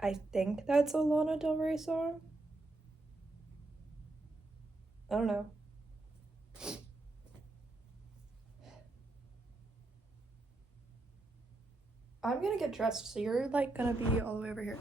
I think that's a Lana Del Rey song. I don't know. I'm gonna get dressed, so you're like gonna be all the way over here.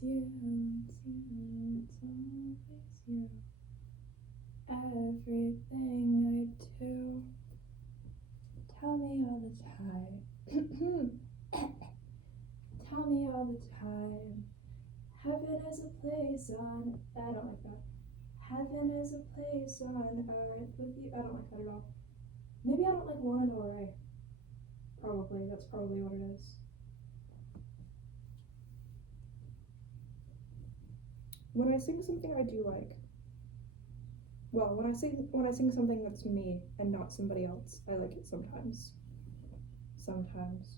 It's you, it's you, it's always you. Everything I do, tell me all the time. Tell me all the time. Heaven is a place on. I don't like that. Heaven is a place on earth with you. I don't like that at all. Maybe I don't like Lana Del Rey. Probably. That's probably what it is. When I sing something I do like, well, when I sing something that's me and not somebody else, I like it sometimes. Sometimes.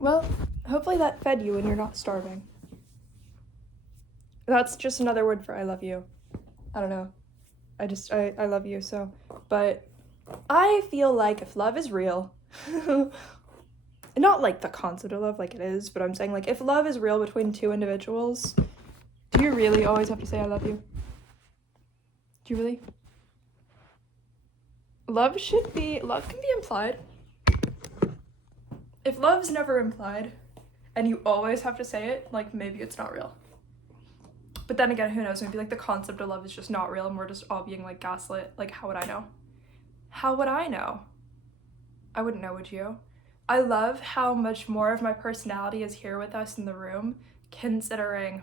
Well, hopefully that fed you and you're not starving. That's just another word for I love you. I don't know. I love you, so. But I feel like if love is real, not like the concept of love like it is, but I'm saying like if love is real between two individuals, do you really always have to say I love you? Do you really? Love can be implied. If love's never implied and you always have to say it, like maybe it's not real. But then again, who knows? Maybe like the concept of love is just not real and we're just all being like gaslit. Like, how would I know? How would I know? I wouldn't know, would you? I love how much more of my personality is here with us in the room, considering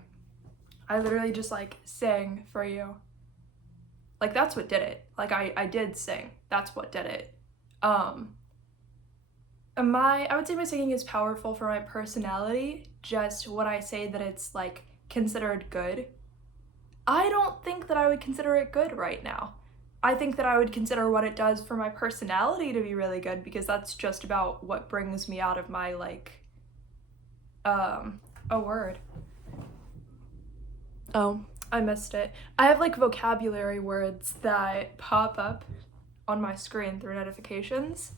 I literally just like sang for you. Like that's what did it. Like I did sing. That's what did it. I would say my singing is powerful for my personality. Just when I say that it's like considered good, I don't think that I would consider it good right now. I think that I would consider what it does for my personality to be really good, because that's just about what brings me out of my like a word. Oh, I missed it. I have like vocabulary words that pop up on my screen through notifications.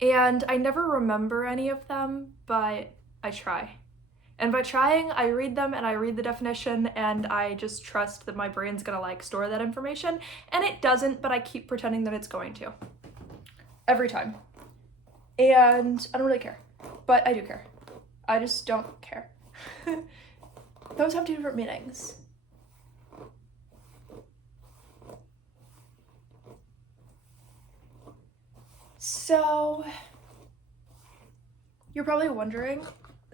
And I never remember any of them, but I try. And by trying, I read them and I read the definition and I just trust that my brain's gonna like store that information. And it doesn't, but I keep pretending that it's going to. Every time. And I don't really care. But I do care. I just don't care. Those have two different meanings. So You're probably wondering,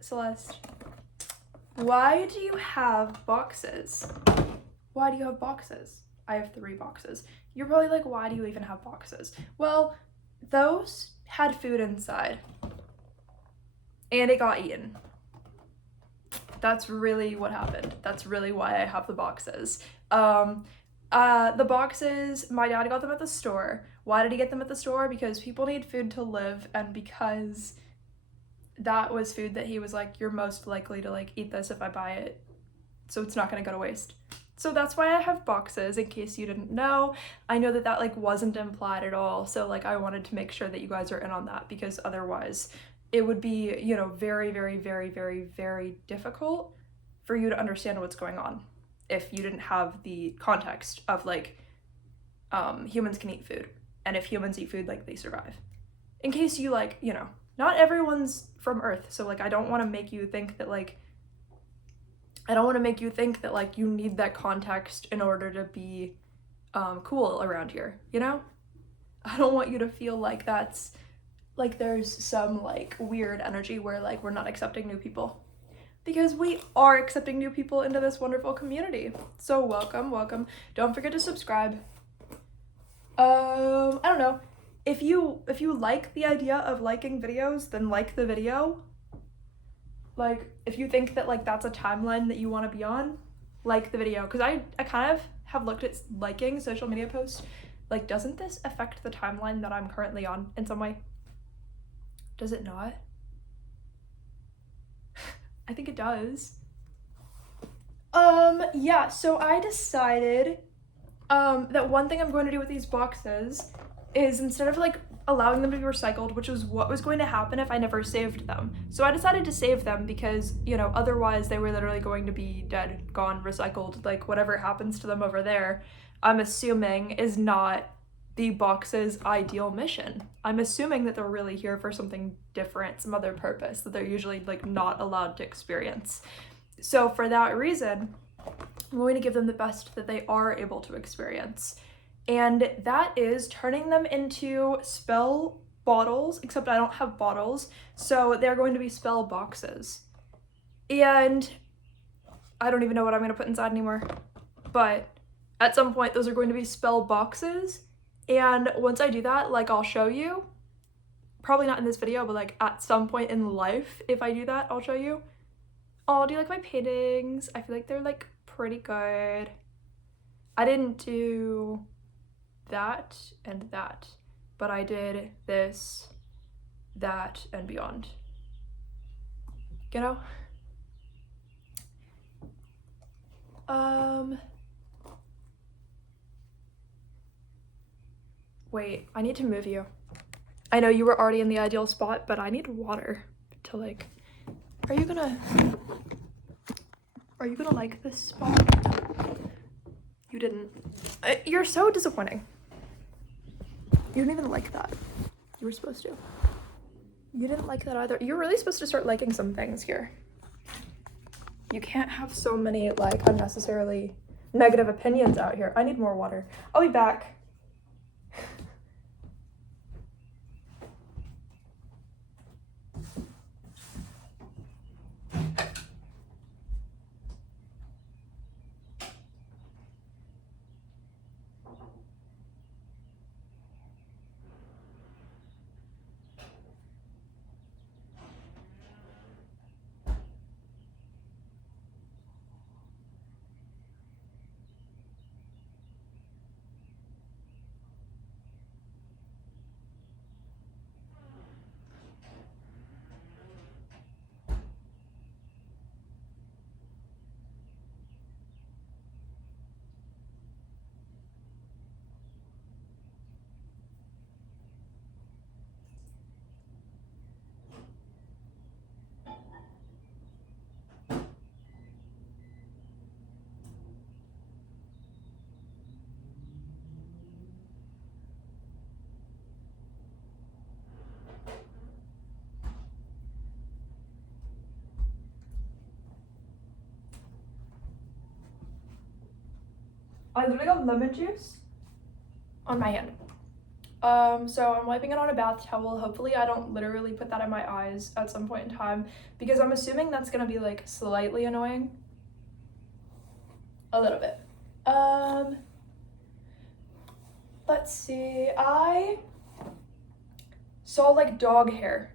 Celeste, why do you have boxes? Why do you have boxes? I have 3 boxes. You're probably like, why do you even have boxes? Well, those had food inside and it got eaten. That's really what happened. That's really why I have the boxes. The boxes, my dad got them at the store. Why did he get them at the store? Because people need food to live, and because that was food that he was like, you're most likely to like eat this if I buy it, so it's not gonna go to waste. So that's why I have boxes, in case you didn't know. I know that that like wasn't implied at all, so like I wanted to make sure that you guys are in on that, because otherwise it would be, you know, very, very, very, very, very difficult for you to understand what's going on if you didn't have the context of like humans can eat food, and if humans eat food, like they survive. In case you like, you know, not everyone's from Earth, so like I don't want to make you think that like you need that context in order to be cool around here, you know? I don't want you to feel like that's like there's some like weird energy where like we're not accepting new people, because we are accepting new people into this wonderful community. So welcome. Don't forget to subscribe. I don't know, if you like the idea of liking videos, then like the video. Like if you think that like that's a timeline that you want to be on, like the video, because I kind of have looked at liking social media posts. Like, doesn't this affect the timeline that I'm currently on in some way? Does it not? I think it does. Yeah, so I decided that one thing I'm going to do with these boxes is, instead of like allowing them to be recycled, which was what was going to happen if I never saved them. So I decided to save them because, you know, otherwise they were literally going to be dead, gone, recycled, like whatever happens to them over there, I'm assuming is not the box's ideal mission. I'm assuming that they're really here for something different, some other purpose that they're usually like not allowed to experience. So for that reason, I'm going to give them the best that they are able to experience. And that is turning them into spell bottles, except I don't have bottles, so they're going to be spell boxes. And I don't even know what I'm going to put inside anymore, but at some point those are going to be spell boxes. And once I do that, like I'll show you, probably not in this video, but like at some point in life, if I do that, I'll show you. I'll do like my paintings. I feel like they're like pretty good. I didn't do that and that, but I did this, that, and beyond, you know? Wait, I need to move you. I know you were already in the ideal spot, but I need water to like, are you gonna like this spot? You didn't. You're so disappointing. You didn't even like that. You were supposed to. You didn't like that either. You're really supposed to start liking some things here. You can't have so many like unnecessarily negative opinions out here. I need more water. I'll be back. I literally got lemon juice on my hand. So I'm wiping it on a bath towel. Hopefully I don't literally put that in my eyes at some point in time, because I'm assuming that's gonna be like slightly annoying. A little bit. Let's see. I saw like dog hair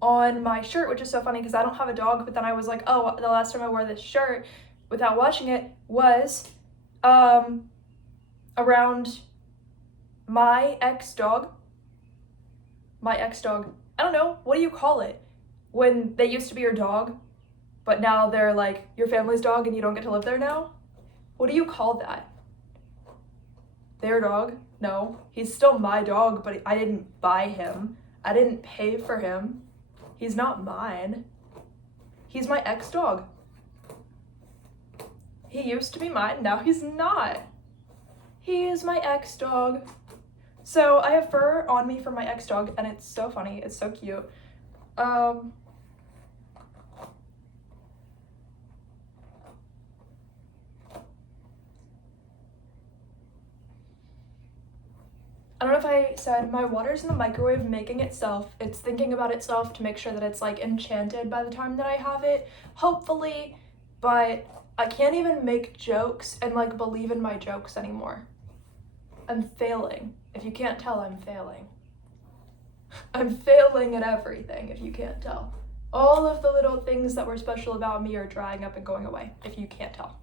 on my shirt, which is so funny because I don't have a dog, but then I was like, oh, the last time I wore this shirt without washing it was around my ex-dog. I don't know, what do you call it when they used to be your dog but now they're like your family's dog and you don't get to live there now? What do you call that? Their dog? No, he's still my dog, but I didn't buy him. I didn't pay for him. He's not mine. He's my ex-dog. He used to be mine, now he's not. He is my ex-dog. So I have fur on me from my ex-dog, and it's so funny, it's so cute. I don't know if I said, my water's in the microwave making itself. It's thinking about itself to make sure that it's like enchanted by the time that I have it, hopefully, but I can't even make jokes and like believe in my jokes anymore. I'm failing. If you can't tell, I'm failing. I'm failing at everything, if you can't tell. All of the little things that were special about me are drying up and going away, if you can't tell.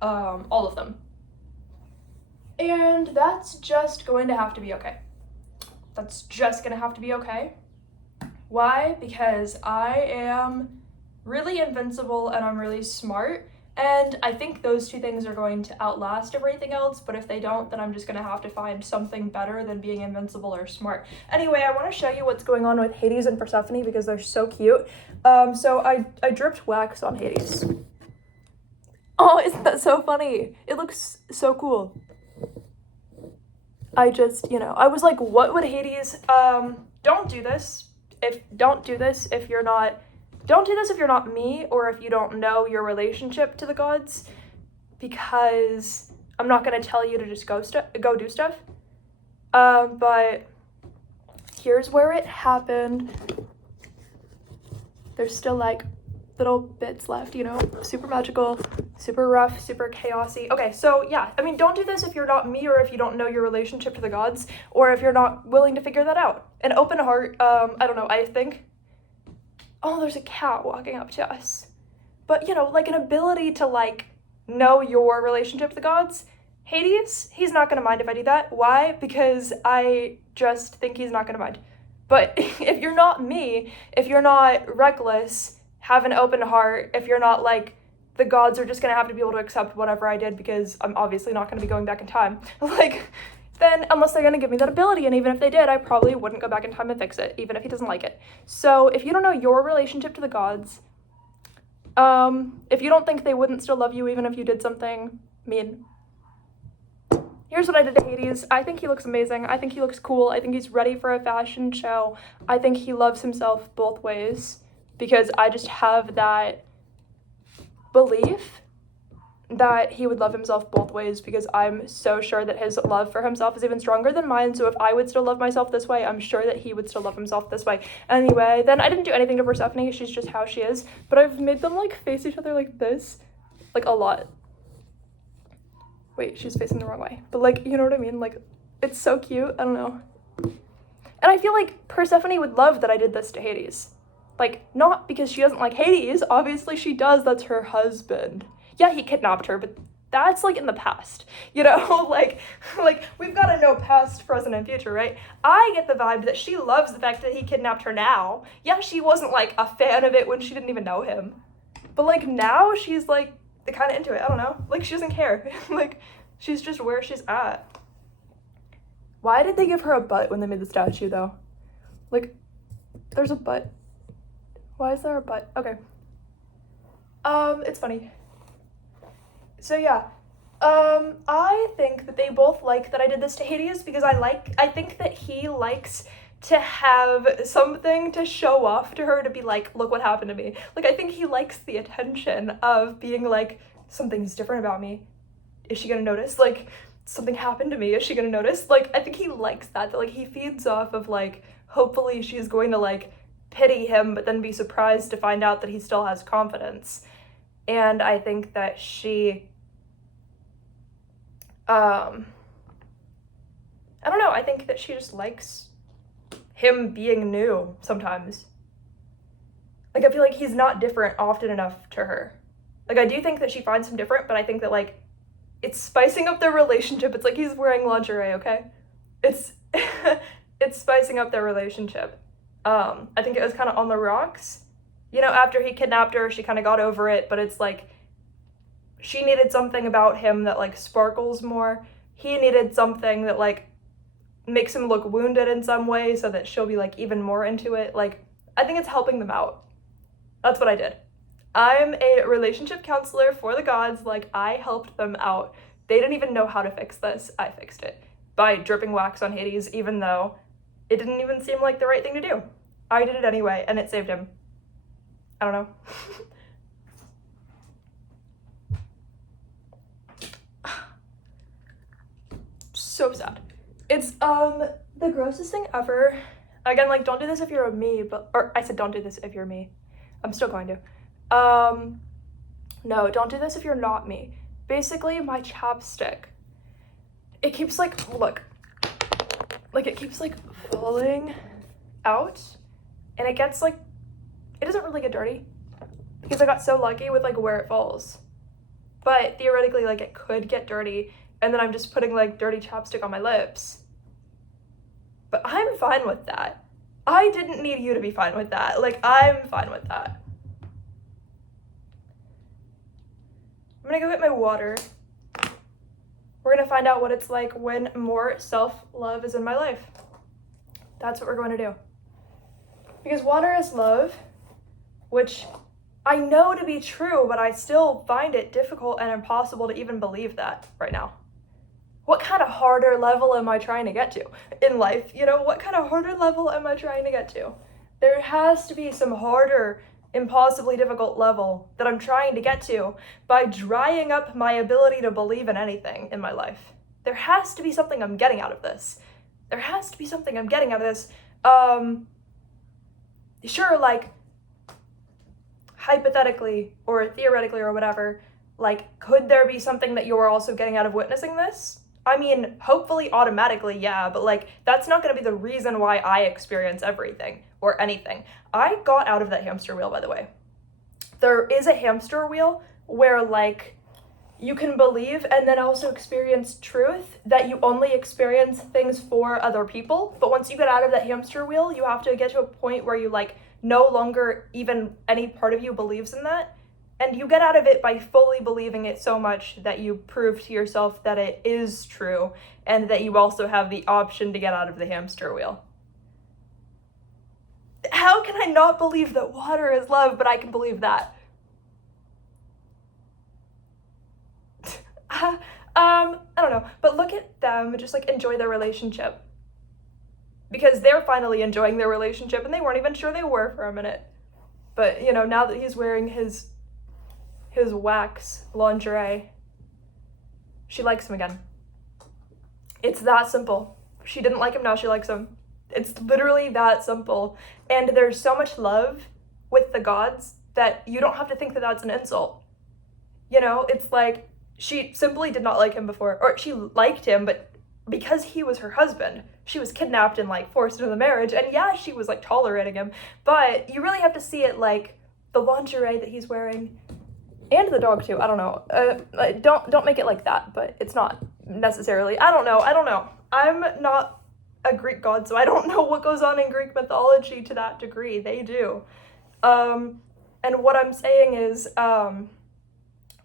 All of them. And that's just going to have to be okay. That's just gonna have to be okay. Why? Because I am really invincible and I'm really smart, and I think those two things are going to outlast everything else, but if they don't, then I'm just gonna have to find something better than being invincible or smart. Anyway, I want to show you what's going on with Hades and Persephone because they're so cute. So I dripped wax on Hades. Oh, isn't that so funny? It looks so cool. I just, I was like, what would Hades, don't do this if you're not me, or if you don't know your relationship to the gods, because I'm not going to tell you to just go do stuff. But here's where it happened. There's still like little bits left, super magical, super rough, super chaosy. Okay, so yeah, don't do this if you're not me, or if you don't know your relationship to the gods, or if you're not willing to figure that out. An open heart, I don't know, I think, oh, there's a cat walking up to us. But, like an ability to like know your relationship to the gods. Hades, he's not gonna mind if I do that. Why? Because I just think he's not gonna mind. But if you're not me, if you're not reckless, have an open heart, if you're not like, the gods are just gonna have to be able to accept whatever I did because I'm obviously not gonna be going back in time, then unless they're gonna give me that ability, and even if they did, I probably wouldn't go back in time and fix it, even if he doesn't like it. So if you don't know your relationship to the gods, if you don't think they wouldn't still love you even if you did something mean, here's what I did to Hades. I think he looks amazing. I think he looks cool. I think he's ready for a fashion show. I think he loves himself both ways, because I just have that belief that he would love himself both ways, because I'm so sure that his love for himself is even stronger than mine. So if I would still love myself this way, I'm sure that he would still love himself this way. Anyway, then I didn't do anything to Persephone. She's just how she is. But I've made them like face each other like this, like a lot. Wait, she's facing the wrong way. But like, you know what I mean? Like, it's so cute. I don't know. And I feel like Persephone would love that I did this to Hades. Like, not because she doesn't like Hades, obviously she does, that's her husband. Yeah, he kidnapped her, but that's like in the past, like we've got to know past, present, and future, right? I get the vibe that she loves the fact that he kidnapped her now. Yeah, she wasn't like a fan of it when she didn't even know him, but like now she's like kind of into it. I don't know, like she doesn't care. Like she's just where she's at. Why did they give her a butt when they made the statue though? Like, there's a butt. Why is there a butt? Okay. It's funny. So yeah, I think that they both like that I did this to Hades, because I think that he likes to have something to show off to her, to be like, look what happened to me. Like, I think he likes the attention of being like, something's different about me. Is she gonna notice? Like, something happened to me, is she gonna notice? Like, I think he likes that like he feeds off of like, hopefully she's going to like pity him but then be surprised to find out that he still has confidence. And I think that she I don't know, I think that she just likes him being new sometimes. Like, I feel like he's not different often enough to her. Like, I do think that she finds him different, but I think that, like, it's spicing up their relationship. It's like he's wearing lingerie, okay? It's it's spicing up their relationship. I think it was kind of on the rocks. You know, after he kidnapped her, she kind of got over it, but it's like she needed something about him that, like, sparkles more. He needed something that, like, makes him look wounded in some way so that she'll be, like, even more into it. Like, I think it's helping them out. That's what I did. I'm a relationship counselor for the gods. Like, I helped them out. They didn't even know how to fix this. I fixed it by dripping wax on Hades, even though it didn't even seem like the right thing to do. I did it anyway, and it saved him. I don't know. So sad. It's the grossest thing ever. Again, like, don't do this if you're me, or I said don't do this if you're me. I'm still going to. No, don't do this if you're not me. Basically, my chapstick, it keeps, like, look, like, it keeps, like, falling out, and it gets, like, it doesn't really get dirty, because I got so lucky with, like, where it falls, but theoretically, like, it could get dirty, and then I'm just putting, like, dirty chapstick on my lips, but I'm fine with that. I didn't need you to be fine with that. Like, I'm fine with that. I'm gonna go get my water. We're gonna find out what it's like when more self-love is in my life. That's what we're going to do. Because water is love, which I know to be true, but I still find it difficult and impossible to even believe that right now. What kind of harder level am I trying to get to in life? You know, what kind of harder level am I trying to get to? There has to be some harder, impossibly difficult level that I'm trying to get to by drying up my ability to believe in anything in my life. There has to be something I'm getting out of this. There has to be something I'm getting out of this. Sure, like, hypothetically or theoretically or whatever, like, could there be something that you're also getting out of witnessing this? I mean, hopefully automatically, yeah, but, like, that's not going to be the reason why I experience everything or anything. I got out of that hamster wheel, by the way. There is a hamster wheel where, like, you can believe and then also experience truth, that you only experience things for other people. But once you get out of that hamster wheel, you have to get to a point where you, like, no longer even any part of you believes in that. And you get out of it by fully believing it so much that you prove to yourself that it is true and that you also have the option to get out of the hamster wheel. How can I not believe that water is love, but I can believe that? I don't know, but look at them, just, like, enjoy their relationship. Because they're finally enjoying their relationship, and they weren't even sure they were for a minute. But, you know, now that he's wearing his wax lingerie, she likes him again. It's that simple. She didn't like him, now she likes him. It's literally that simple. And there's so much love with the gods that you don't have to think that that's an insult. You know, it's like, she simply did not like him before, or she liked him, but because he was her husband, she was kidnapped and, like, forced into the marriage, and yeah, she was, like, tolerating him, but you really have to see it like the lingerie that he's wearing, and the dog too, I don't know, don't make it like that, but it's not necessarily, I don't know, I'm not a Greek god, so I don't know what goes on in Greek mythology to that degree. They do. And what I'm saying is,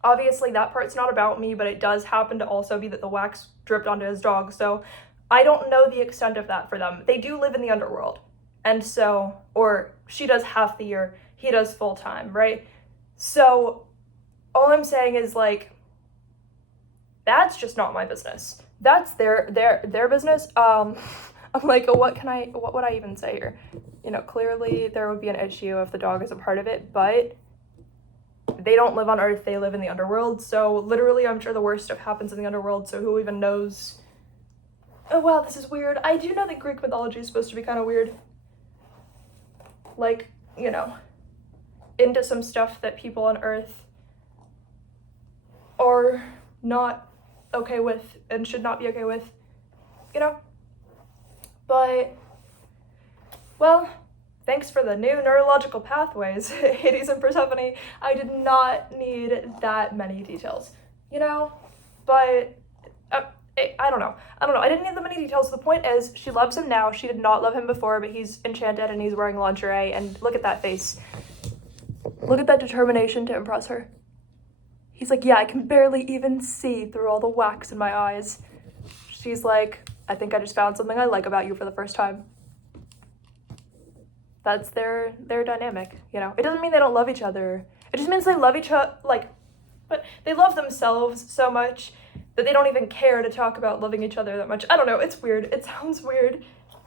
obviously that part's not about me, but it does happen to also be that the wax dripped onto his dog, so I don't know the extent of that for them. They do live in the underworld, and so, or she does half the year, he does full time, right? So all I'm saying is, like, that's just not my business. That's their business. I'm like, what would I even say here? You know, clearly there would be an issue if the dog is a part of it, but they don't live on Earth, they live in the underworld. So literally, I'm sure the worst stuff happens in the underworld, so who even knows? Oh wow, this is weird. I do know that Greek mythology is supposed to be kind of weird. Like, you know, into some stuff that people on Earth are not okay with and should not be okay with, you know? But, well, thanks for the new neurological pathways, Hades and Persephone. I did not need that many details, you know? But, I don't know. I didn't need that many details. The point is, she loves him now. She did not love him before, but he's enchanted and he's wearing lingerie, and look at that face. Look at that determination to impress her. He's like, yeah, I can barely even see through all the wax in my eyes. She's like, I think I just found something I like about you for the first time. That's their dynamic, you know? It doesn't mean they don't love each other. It just means they love each other, like, but they love themselves so much that they don't even care to talk about loving each other that much. I don't know, it's weird. It sounds weird.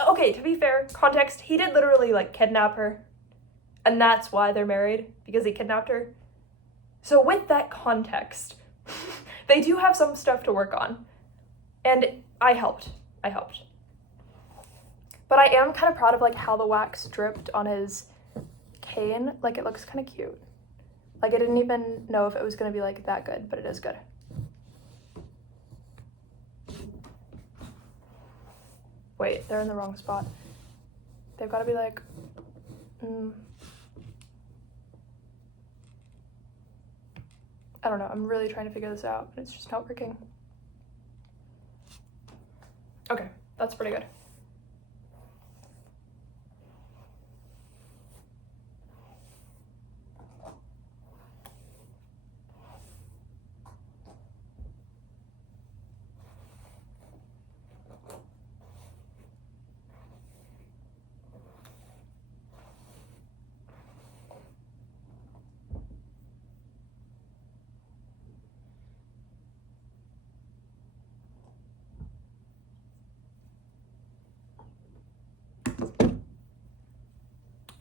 Okay, to be fair, context, he did literally, like, kidnap her. And that's why they're married, because he kidnapped her. So with that context, they do have some stuff to work on. And I helped. But I am kind of proud of, like, how the wax dripped on his cane. Like, it looks kind of cute. Like, I didn't even know if it was going to be, like, that good, but it is good. Wait, they're in the wrong spot. They've got to be, like, I don't know, I'm really trying to figure this out, but it's just not working. Okay, that's pretty good.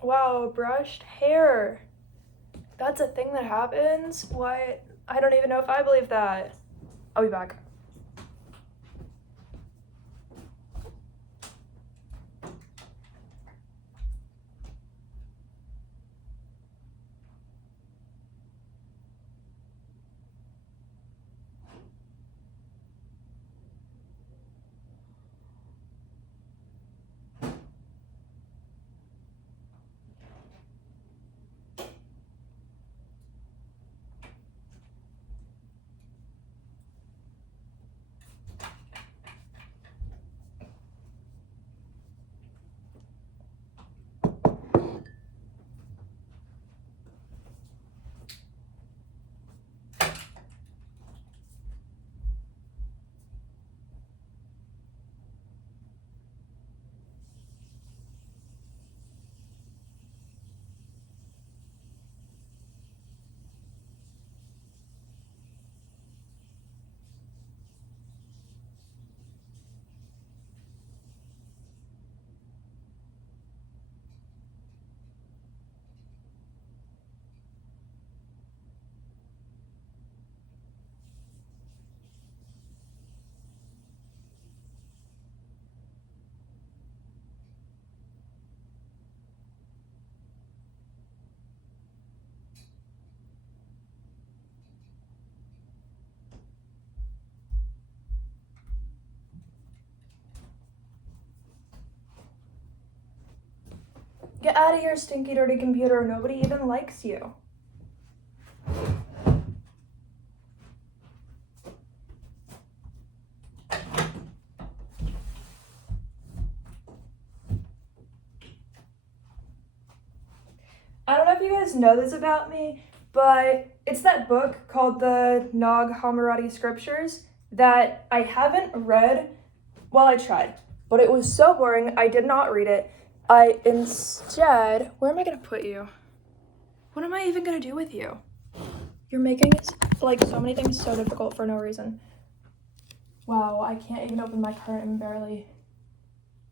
Wow, brushed hair. That's a thing that happens? What? I don't even know if I believe that. I'll be back. Get out of here, stinky, dirty computer. Nobody even likes you. I don't know if you guys know this about me, but it's that book called the Nag Hammadi Scriptures that I haven't read. Well, I tried, but it was so boring, I did not read it. I instead, where am I gonna put you? What am I even gonna do with you? You're making like so many things so difficult for no reason. Wow, I can't even open my curtain barely.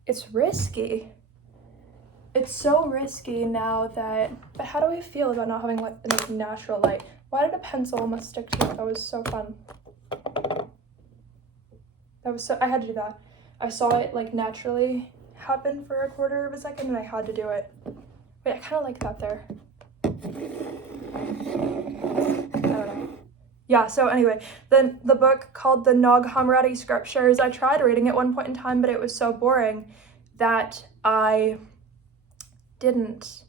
It's risky. It's so risky now that, but how do I feel about not having like natural light? Why did a pencil almost stick to it? That was so fun. I had to do that. I saw it like naturally happen for a quarter of a second and I had to do it. Wait, I kind of like that there. I don't know. Yeah, so anyway, then the book called the Nag Hammadi Scriptures, I tried reading at one point in time, but it was so boring that I didn't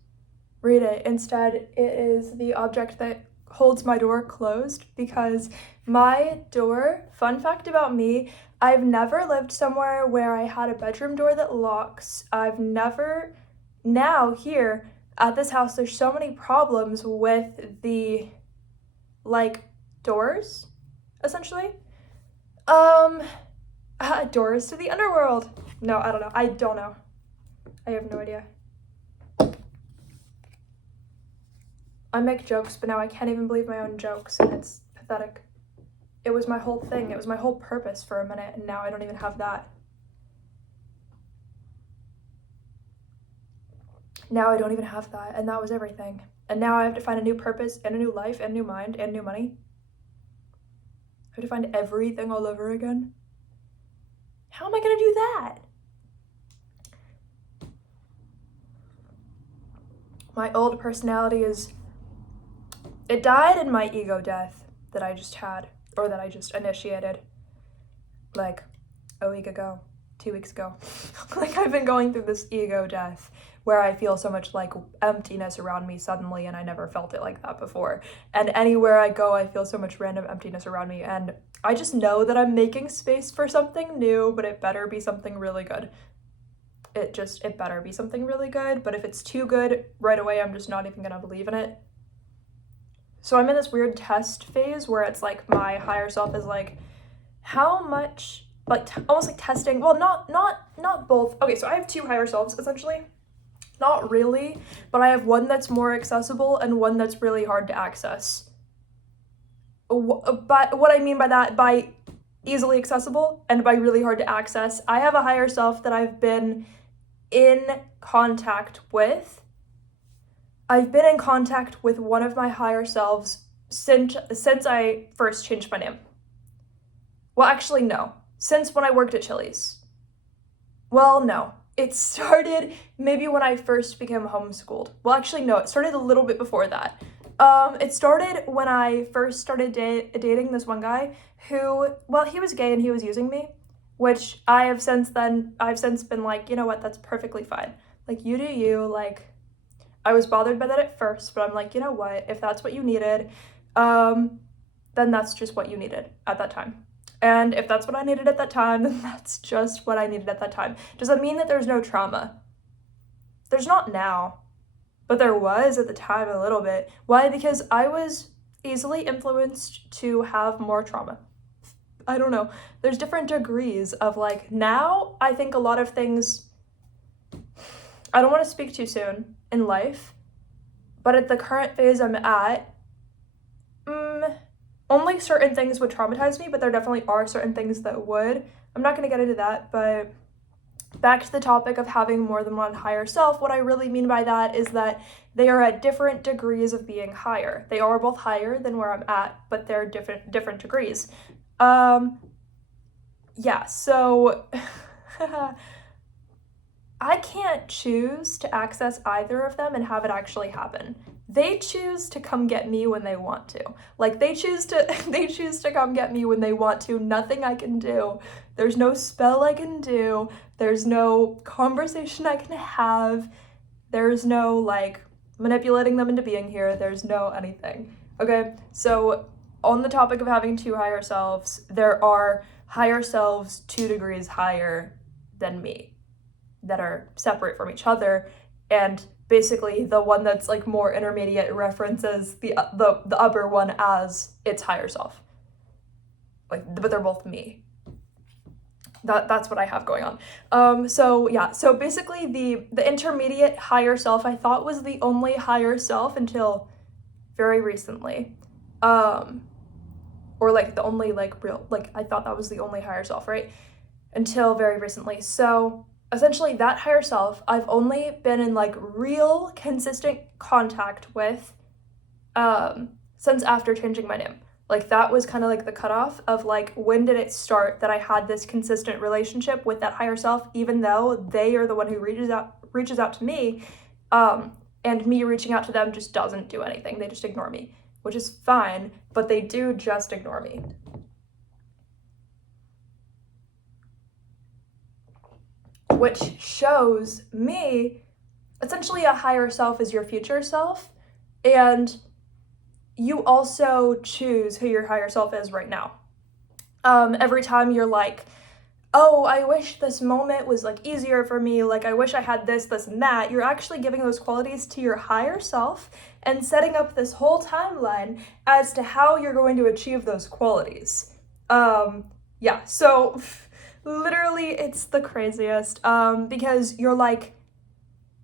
read it. Instead, it is the object that holds my door closed, because my door, fun fact about me, I've never lived somewhere where I had a bedroom door that locks. Now here at this house, there's so many problems with the, like, doors, essentially. Doors to the underworld. No, I don't know. I don't know. I have no idea. I make jokes, but now I can't even believe my own jokes, and it's pathetic. It was my whole thing. It was my whole purpose for a minute, and now I don't even have that. Now I don't even have that, and that was everything. And now I have to find a new purpose, and a new life, and a new mind, and new money. I have to find everything all over again. How am I gonna do that? My old personality it died in my ego death that I just had, or that I just initiated, like a week ago, 2 weeks ago. Like, I've been going through this ego death where I feel so much like emptiness around me suddenly, and I never felt it like that before. And anywhere I go, I feel so much random emptiness around me, and I just know that I'm making space for something new, but it better be something really good. It better be something really good, but if it's too good right away, I'm just not even gonna believe in it. So I'm in this weird test phase where it's like my higher self is like, how much, like almost like testing, well, not both. Okay, so I have two higher selves essentially. Not really, but I have one that's more accessible and one that's really hard to access. But what I mean by that, by easily accessible and by really hard to access, I have a higher self that I've been in contact with. I've been in contact with one of my higher selves since I first changed my name. Well, actually, no. Since when I worked at Chili's. Well, no. It started maybe when I first became homeschooled. Well, actually, no. It started a little bit before that. It started when I first started dating this one guy who, well, he was gay and he was using me, which I've since been like, you know what, that's perfectly fine. Like, you do you, like, I was bothered by that at first, but I'm like, you know what, if that's what you needed, then that's just what you needed at that time. And if that's what I needed at that time, then that's just what I needed at that time. Does that mean that there's no trauma? There's not now, but there was at the time a little bit. Why? Because I was easily influenced to have more trauma. I don't know. There's different degrees of, like, now I think a lot of things, I don't want to speak too soon in life, but at the current phase I'm at, only certain things would traumatize me, but there definitely are certain things that would. I'm not going to get into that, but back to the topic of having more than one higher self, what I really mean by that is that they are at different degrees of being higher. They are both higher than where I'm at, but they're different degrees. Yeah, so I can't choose to access either of them and have it actually happen. They choose to come get me when they want to. Like, they choose to come get me when they want to. Nothing I can do. There's no spell I can do. There's no conversation I can have. There's no, like, manipulating them into being here. There's no anything. Okay, so on the topic of having two higher selves, there are higher selves 2 degrees higher than me that are separate from each other, and basically the one that's like more intermediate references the upper one as its higher self. Like, but they're both me. That's what I have going on. So yeah, so basically the intermediate higher self I thought was the only higher self until very recently. Or like the only like real, like I thought that was the only higher self, right? Until very recently. So essentially that higher self I've only been in like real consistent contact with since after changing my name. Like, that was kind of like the cutoff of like, when did it start that I had this consistent relationship with that higher self, even though they are the one who reaches out to me, and me reaching out to them just doesn't do anything. They just ignore me, which is fine, but they do just ignore me. Which shows me essentially a higher self is your future self, and you also choose who your higher self is right now. Every time you're like, oh, I wish this moment was like easier for me, like I wish I had this, and that, you're actually giving those qualities to your higher self and setting up this whole timeline as to how you're going to achieve those qualities. Yeah, so literally it's the craziest, because you're like,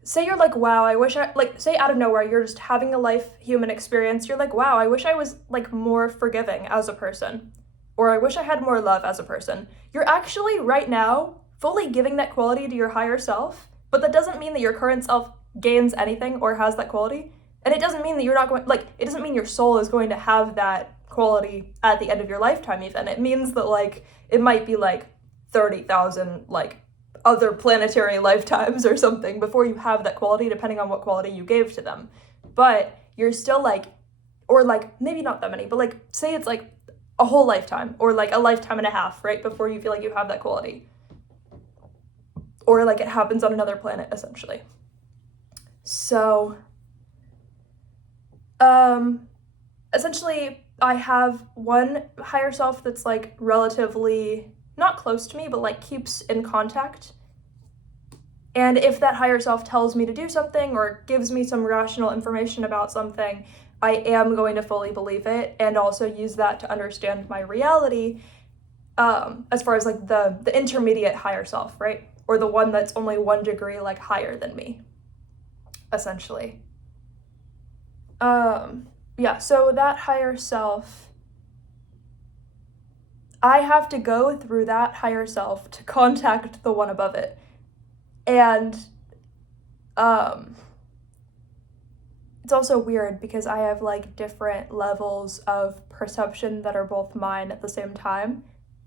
say you're like, wow, I wish I, like, say out of nowhere, you're just having a life human experience, you're like, wow, I wish I was like more forgiving as a person, or I wish I had more love as a person. You're actually right now fully giving that quality to your higher self, but that doesn't mean that your current self gains anything or has that quality, and it doesn't mean that you're not going, like, it doesn't mean your soul is going to have that quality at the end of your lifetime even. It means that like, it might be like 30,000 like other planetary lifetimes or something before you have that quality, depending on what quality you gave to them. But you're still like, or like maybe not that many, but like say it's like a whole lifetime or like a lifetime and a half, right, before you feel like you have that quality, or like it happens on another planet essentially. So essentially I have one higher self that's like relatively not close to me, but like keeps in contact. And if that higher self tells me to do something or gives me some rational information about something, I am going to fully believe it and also use that to understand my reality, as far as like the intermediate higher self, right? Or the one that's only 1 degree like higher than me, essentially. Yeah, so that higher self, I have to go through that higher self to contact the one above it. And it's also weird because I have like different levels of perception that are both mine at the same time,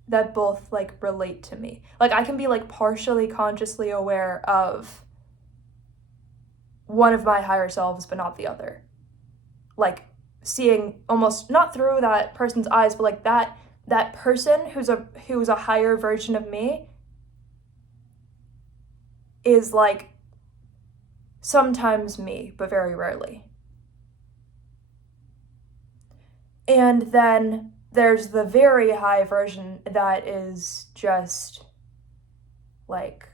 that both like relate to me. Like I can be like partially consciously aware of one of my higher selves, but not the other. Like seeing almost not through that person's eyes, but like that person who's a higher version of me is like sometimes me, but very rarely. And then there's the very high version that is just like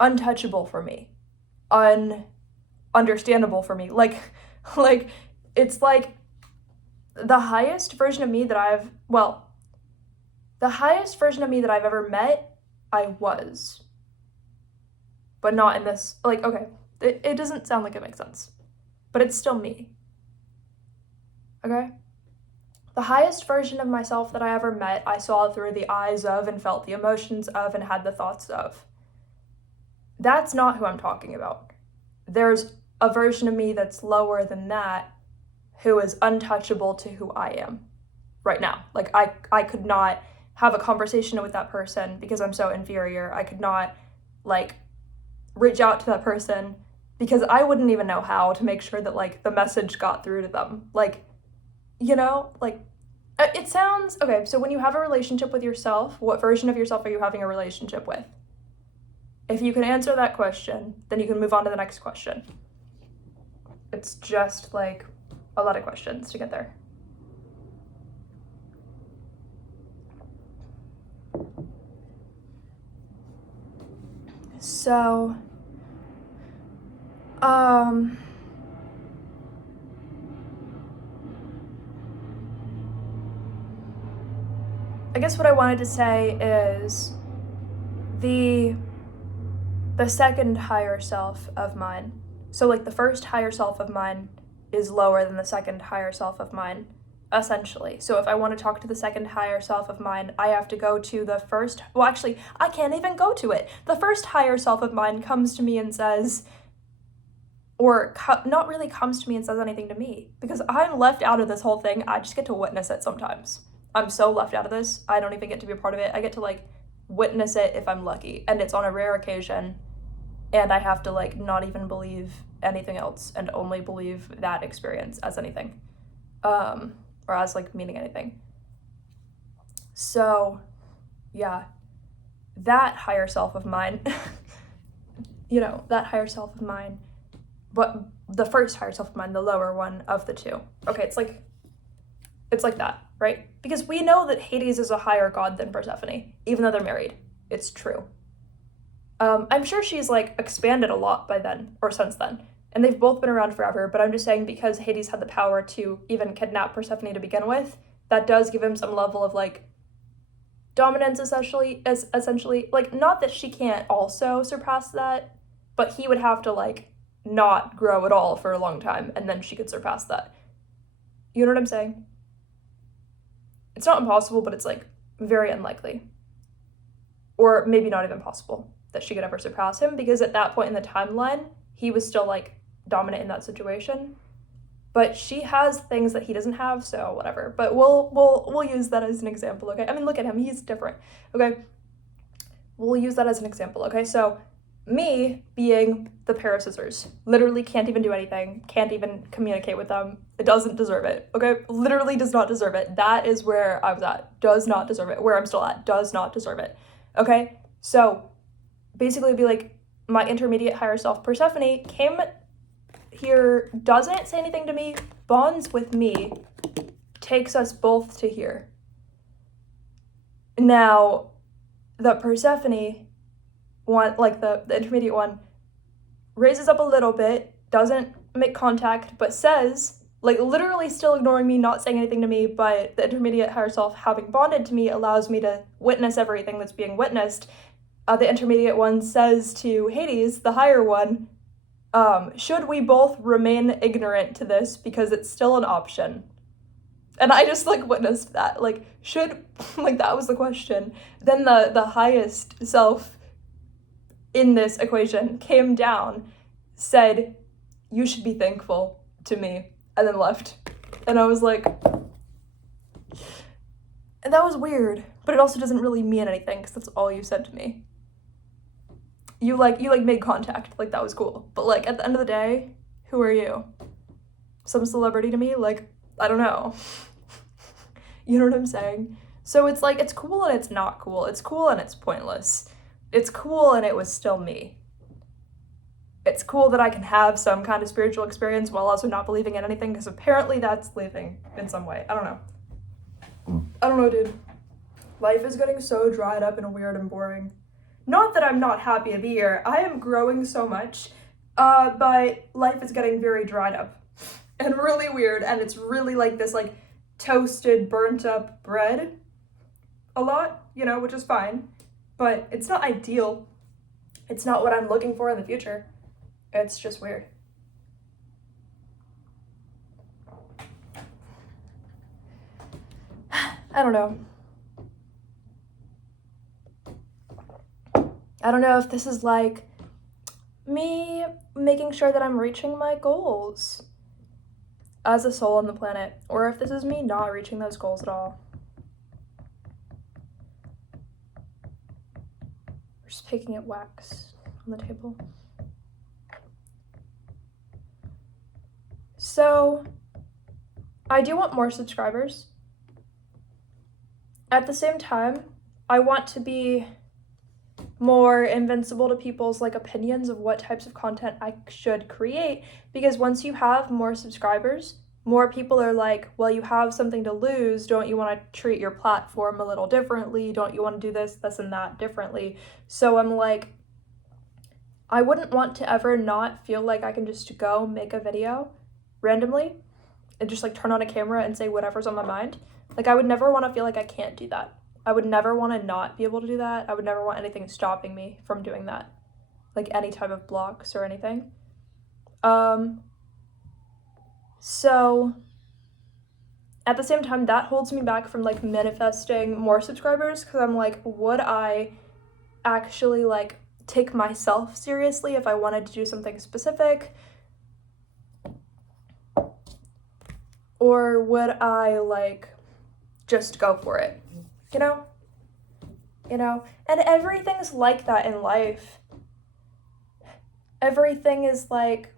untouchable for me, understandable for me. Like it's like the highest version of me that I've ever met, I was. But not in this, like, okay, it doesn't sound like it makes sense, but it's still me, okay? The highest version of myself that I ever met, I saw through the eyes of and felt the emotions of and had the thoughts of. That's not who I'm talking about. There's a version of me that's lower than that, who is untouchable to who I am right now. Like, I could not have a conversation with that person because I'm so inferior. I could not, like, reach out to that person because I wouldn't even know how to make sure that, like, the message got through to them. Like, you know, like, it sounds, okay, so when you have a relationship with yourself, what version of yourself are you having a relationship with? If you can answer that question, then you can move on to the next question. It's just, like, a lot of questions to get there. So, I guess what I wanted to say is the second higher self of mine. So like the first higher self of mine is lower than the second higher self of mine, essentially. So if I want to talk to the second higher self of mine, I have to go to the first, well actually, I can't even go to it. The first higher self of mine comes to me and says, or not really comes to me and says anything to me, because I'm left out of this whole thing. I just get to witness it sometimes. I'm so left out of this. I don't even get to be a part of it. I get to like witness it if I'm lucky, and it's on a rare occasion, and I have to like not even believe anything else and only believe that experience as anything, or as like meaning anything. So yeah, that higher self of mine, that higher self of mine, but the first higher self of mine, the lower one of the two. Okay, it's like that, right? Because we know that Hades is a higher god than Persephone, even though they're married. It's true. I'm sure she's like expanded a lot by then, or since then, and they've both been around forever, but I'm just saying, because Hades had the power to even kidnap Persephone to begin with, that does give him some level of like dominance, essentially, like, not that she can't also surpass that, but he would have to like not grow at all for a long time, and then she could surpass that. You know what I'm saying? It's not impossible, but it's like very unlikely, or maybe not even possible that she could ever surpass him, because at that point in the timeline, he was still like dominant in that situation. But she has things that he doesn't have, so whatever. But we'll use that as an example, okay? I mean, look at him, he's different, okay? We'll use that as an example, okay? So me being the pair of scissors, literally can't even do anything, can't even communicate with them, it doesn't deserve it, okay? Literally does not deserve it. That is where I was at, does not deserve it. Where I'm still at, does not deserve it, okay? So basically it'd be like my intermediate higher self, Persephone, came here, doesn't say anything to me, bonds with me, takes us both to here. Now, the Persephone one, like the intermediate one, raises up a little bit, doesn't make contact, but says, like literally still ignoring me, not saying anything to me, but the intermediate higher self having bonded to me allows me to witness everything that's being witnessed. The intermediate one says to Hades, the higher one, should we both remain ignorant to this because it's still an option? And I just like witnessed that, like, should, like, that was the question. Then the highest self in this equation came down, said, you should be thankful to me, and then left. And I was like, that was weird, but it also doesn't really mean anything, because that's all you said to me. You made contact, like, that was cool. But, like, at the end of the day, who are you? Some celebrity to me? Like, I don't know. You know what I'm saying? So it's like, it's cool and it's not cool. It's cool and it's pointless. It's cool and it was still me. It's cool that I can have some kind of spiritual experience while also not believing in anything, because apparently that's living in some way. I don't know, dude. Life is getting so dried up and weird and boring. Not that I'm not happy to be here. I am growing so much, but life is getting very dried up and really weird, and it's really like this like toasted, burnt up bread a lot, which is fine, but it's not ideal. It's not what I'm looking for in the future. It's just weird. I don't know. I don't know if this is like me making sure that I'm reaching my goals as a soul on the planet, or if this is me not reaching those goals at all. We're just picking at wax on the table. So, I do want more subscribers. At the same time, I want to be more invincible to people's like opinions of what types of content I should create, because once you have more subscribers, more people are like, well, you have something to lose, don't you want to treat your platform a little differently, don't you want to do this and that differently? So I'm like, I wouldn't want to ever not feel like I can just go make a video randomly and just like turn on a camera and say whatever's on my mind. Like, I would never want to feel like I can't do that. I would never want to not be able to do that. I would never want anything stopping me from doing that. Like any type of blocks or anything. So at the same time, that holds me back from like manifesting more subscribers, because I'm like, would I actually like take myself seriously if I wanted to do something specific? Or would I like just go for it? You know? And everything's like that in life. Everything is like,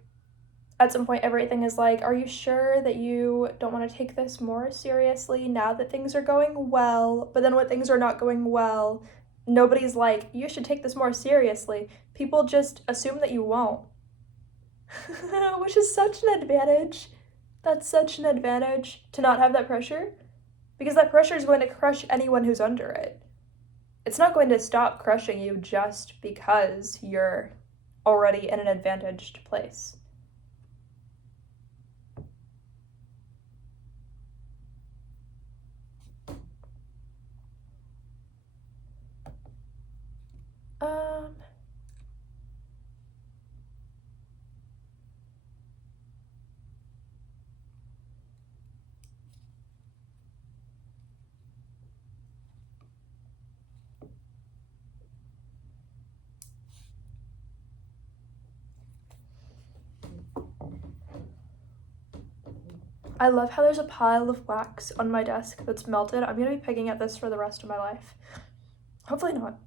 at some point, everything is like, are you sure that you don't want to take this more seriously now that things are going well? But then when things are not going well, nobody's like, you should take this more seriously. People just assume that you won't. Which is such an advantage. That's such an advantage to not have that pressure. Because that pressure is going to crush anyone who's under it. It's not going to stop crushing you just because you're already in an advantaged place. I love how there's a pile of wax on my desk that's melted. I'm gonna be picking at this for the rest of my life. Hopefully not.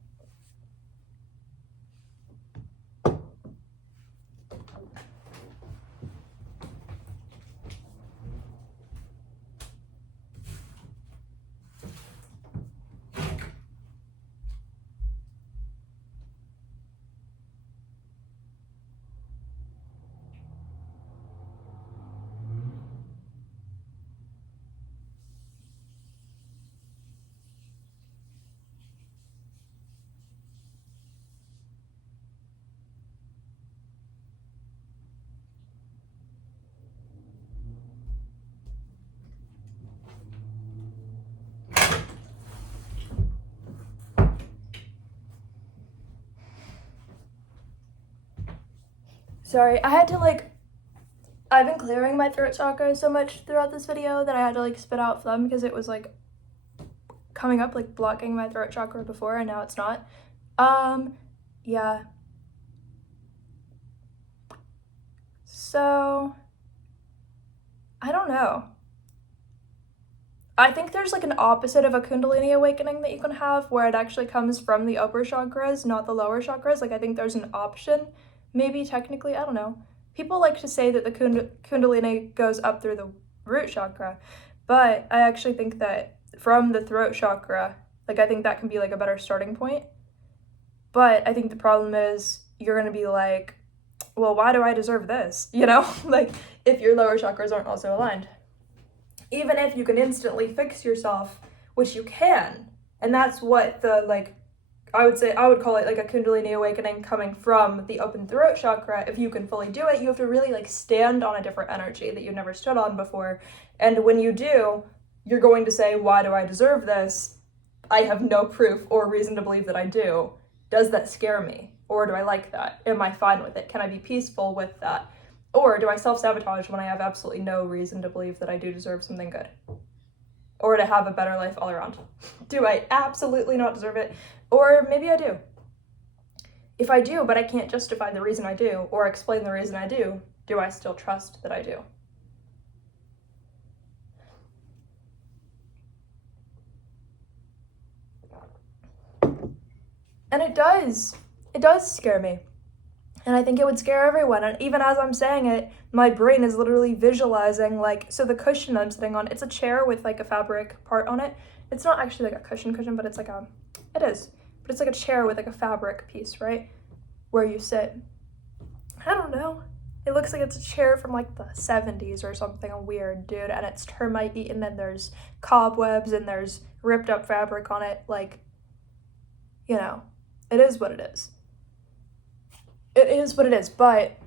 Sorry, I've been clearing my throat chakra so much throughout this video that I had to spit out phlegm because it was coming up, blocking my throat chakra before, and now it's not. Yeah. So, I don't know. I think there's an opposite of a Kundalini awakening that you can have where it actually comes from the upper chakras, not the lower chakras. I think there's an option. Maybe technically, I don't know. People like to say that the Kundalini goes up through the root chakra, but I actually think that from the throat chakra, I think that can be a better starting point. But I think the problem is you're going to be well, why do I deserve this? If your lower chakras aren't also aligned. Even if you can instantly fix yourself, which you can, and that's what the, I would call it a Kundalini awakening coming from the open throat chakra. If you can fully do it, you have to really stand on a different energy that you've never stood on before. And when you do, you're going to say, why do I deserve this? I have no proof or reason to believe that I do. Does that scare me? Or do I like that? Am I fine with it? Can I be peaceful with that? Or do I self-sabotage when I have absolutely no reason to believe that I do deserve something good? Or to have a better life all around? Do I absolutely not deserve it? Or maybe I do. If I do, but I can't justify the reason I do, or explain the reason I do I still trust that I do? And it does scare me. And I think it would scare everyone. And even as I'm saying it, my brain is literally visualizing, so the cushion I'm sitting on, it's a chair with a fabric part on it. It's not actually a cushion, but it's it is. But it's a chair with a fabric piece, right? Where you sit. I don't know. It looks like it's a chair from the 70s or something weird, dude. And it's termite eaten and there's cobwebs and there's ripped up fabric on it. It is what it is. It is what it is, but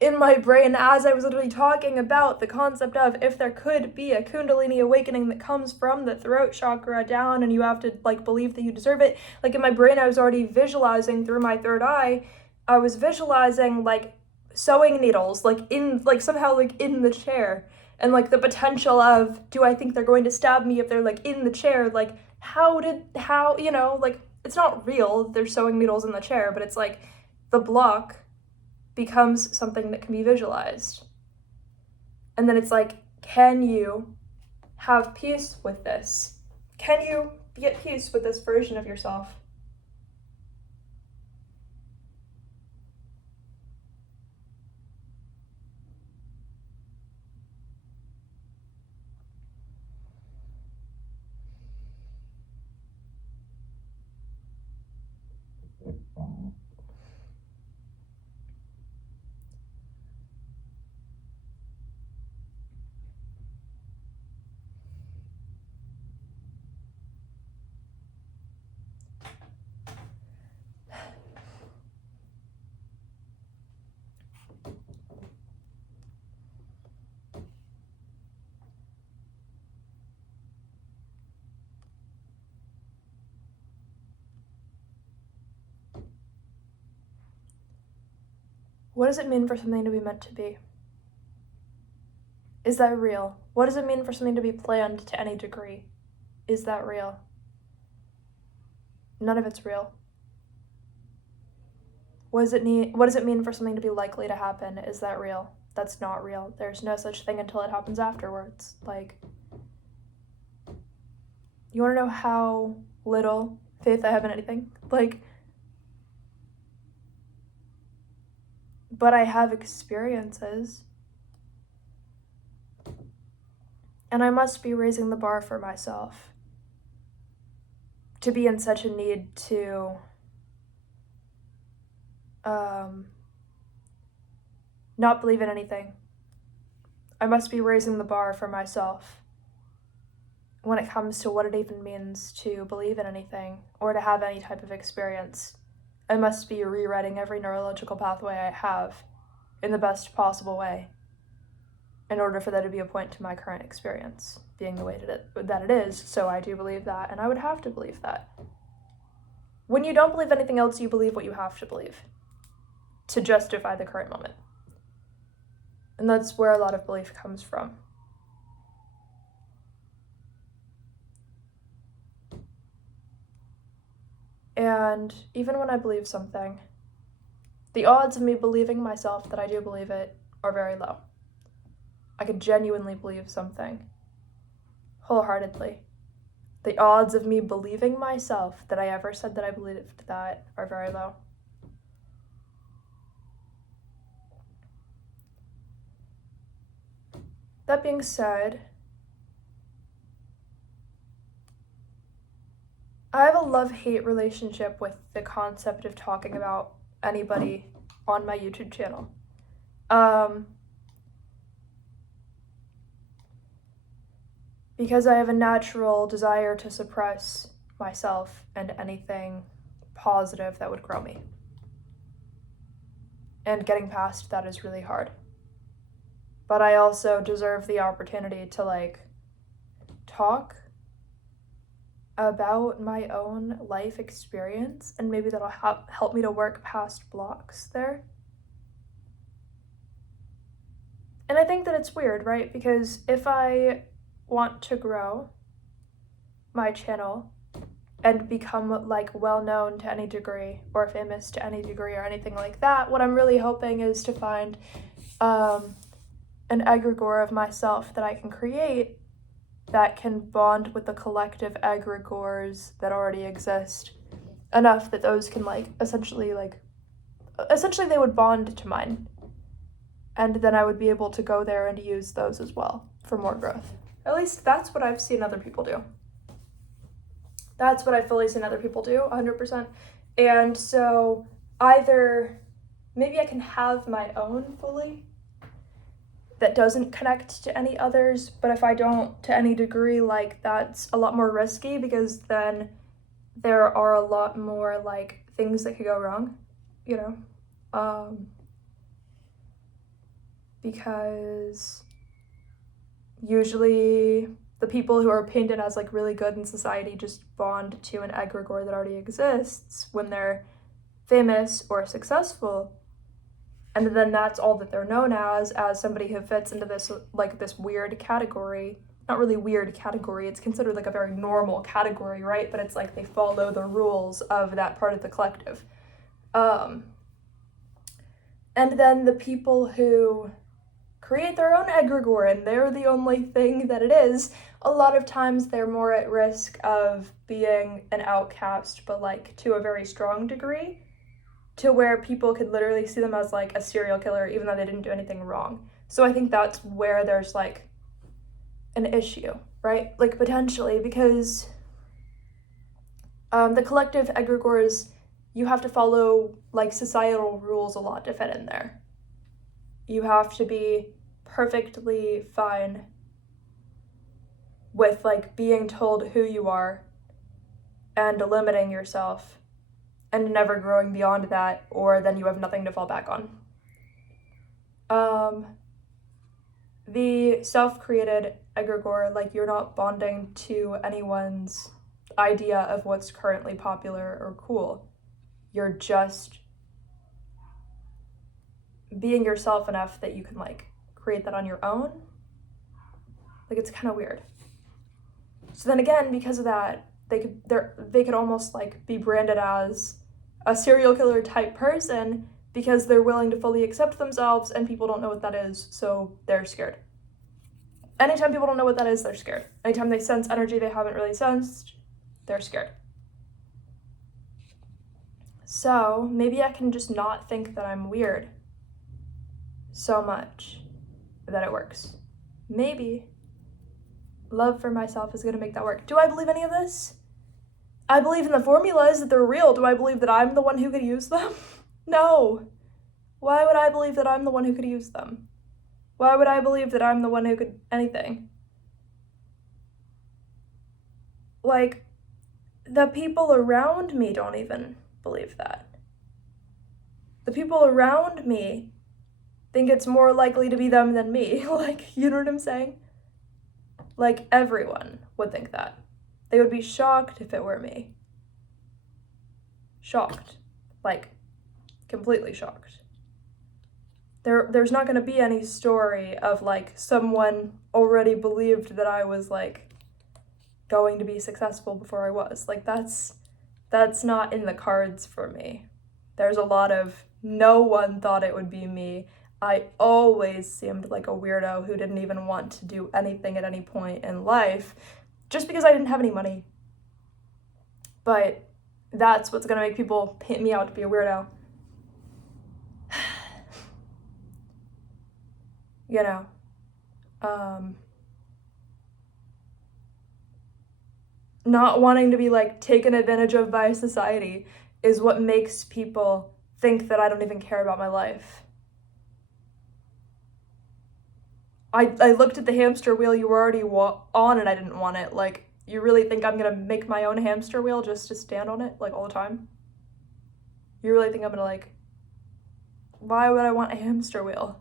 in my brain, as I was literally talking about the concept of if there could be a Kundalini awakening that comes from the throat chakra down and you have to believe that you deserve it, in my brain I was already visualizing through my third eye, I was visualizing sewing needles in somehow in the chair, and the potential of, do I think they're going to stab me if they're in the chair? It's not real, there's sewing needles in the chair, but it's the block becomes something that can be visualized. And then it's can you have peace with this? Can you be at peace with this version of yourself? What does it mean for something to be meant to be? Is that real? What does it mean for something to be planned to any degree? Is that real? None of it's real. What does it mean for something to be likely to happen? Is that real? That's not real. There's no such thing until it happens afterwards. Like, you want to know how little faith I have in anything? Like, but I have experiences. And I must be raising the bar for myself to be in such a need to not believe in anything. I must be raising the bar for myself when it comes to what it even means to believe in anything or to have any type of experience. I must be rewriting every neurological pathway I have in the best possible way in order for there to be a point to my current experience being the way that it is. So I do believe that, and I would have to believe that. When you don't believe anything else, you believe what you have to believe to justify the current moment. And that's where a lot of belief comes from. And even when I believe something, the odds of me believing myself that I do believe it are very low. I could genuinely believe something wholeheartedly. The odds of me believing myself that I ever said that I believed that are very low. That being said, I have a love-hate relationship with the concept of talking about anybody on my YouTube channel. Because I have a natural desire to suppress myself and anything positive that would grow me. And getting past that is really hard. But I also deserve the opportunity to talk about my own life experience, and maybe that'll help me to work past blocks there. And I think that it's weird, right? Because if I want to grow my channel and become well known to any degree or famous to any degree or anything like that, what I'm really hoping is to find an egregore of myself that I can create that can bond with the collective egregores that already exist enough that those can essentially they would bond to mine. And then I would be able to go there and use those as well for more growth. At least that's what I've seen other people do. That's what I've fully seen other people do, 100%. And so either maybe I can have my own fully that doesn't connect to any others, but if I don't to any degree, that's a lot more risky because then there are a lot more things that could go wrong, because usually the people who are painted as really good in society just bond to an egregore that already exists when they're famous or successful. And then that's all that they're known as somebody who fits into this this weird category. Not really weird category, it's considered a very normal category, right? But it's they follow the rules of that part of the collective. And then the people who create their own egregore and they're the only thing that it is, a lot of times they're more at risk of being an outcast, but like to a very strong degree, to where people could literally see them as like a serial killer even though they didn't do anything wrong. So I think that's where there's like an issue, right? Like potentially, because the collective egregores, you have to follow like societal rules a lot to fit in there. You have to be perfectly fine with like being told who you are and limiting yourself and never growing beyond that, or then you have nothing to fall back on. The self-created egregore, like you're not bonding to anyone's idea of what's currently popular or cool. You're just being yourself enough that you can like create that on your own. Like it's kind of weird. So then again, because of that, they could almost like be branded as a serial killer type person because they're willing to fully accept themselves and people don't know what that is, so they're scared. Anytime people don't know what that is, they're scared. Anytime they sense energy they haven't really sensed, they're scared. So maybe I can just not think that I'm weird so much that it works. Maybe love for myself is gonna make that work. Do I believe any of this? I believe in the formulas, that they're real. Do I believe that I'm the one who could use them? No. Why would I believe that I'm the one who could use them? Why would I believe that I'm the one who could anything? Like, the people around me don't even believe that. The people around me think it's more likely to be them than me. Like, you know what I'm saying? Like, everyone would think that. They would be shocked if it were me. Shocked. Like, completely shocked. There's not going to be any story of, like, someone already believed that I was, like, going to be successful before I was. Like, that's not in the cards for me. There's a lot of, no one thought it would be me. I always seemed like a weirdo who didn't even want to do anything at any point in life, just because I didn't have any money. But that's what's gonna make people paint me out to be a weirdo. You know, not wanting to be like taken advantage of by society is what makes people think that I don't even care about my life. I looked at the hamster wheel you were already on and I didn't want it. Like, you really think I'm gonna make my own hamster wheel just to stand on it, like, all the time? You really think I'm gonna, like, why would I want a hamster wheel?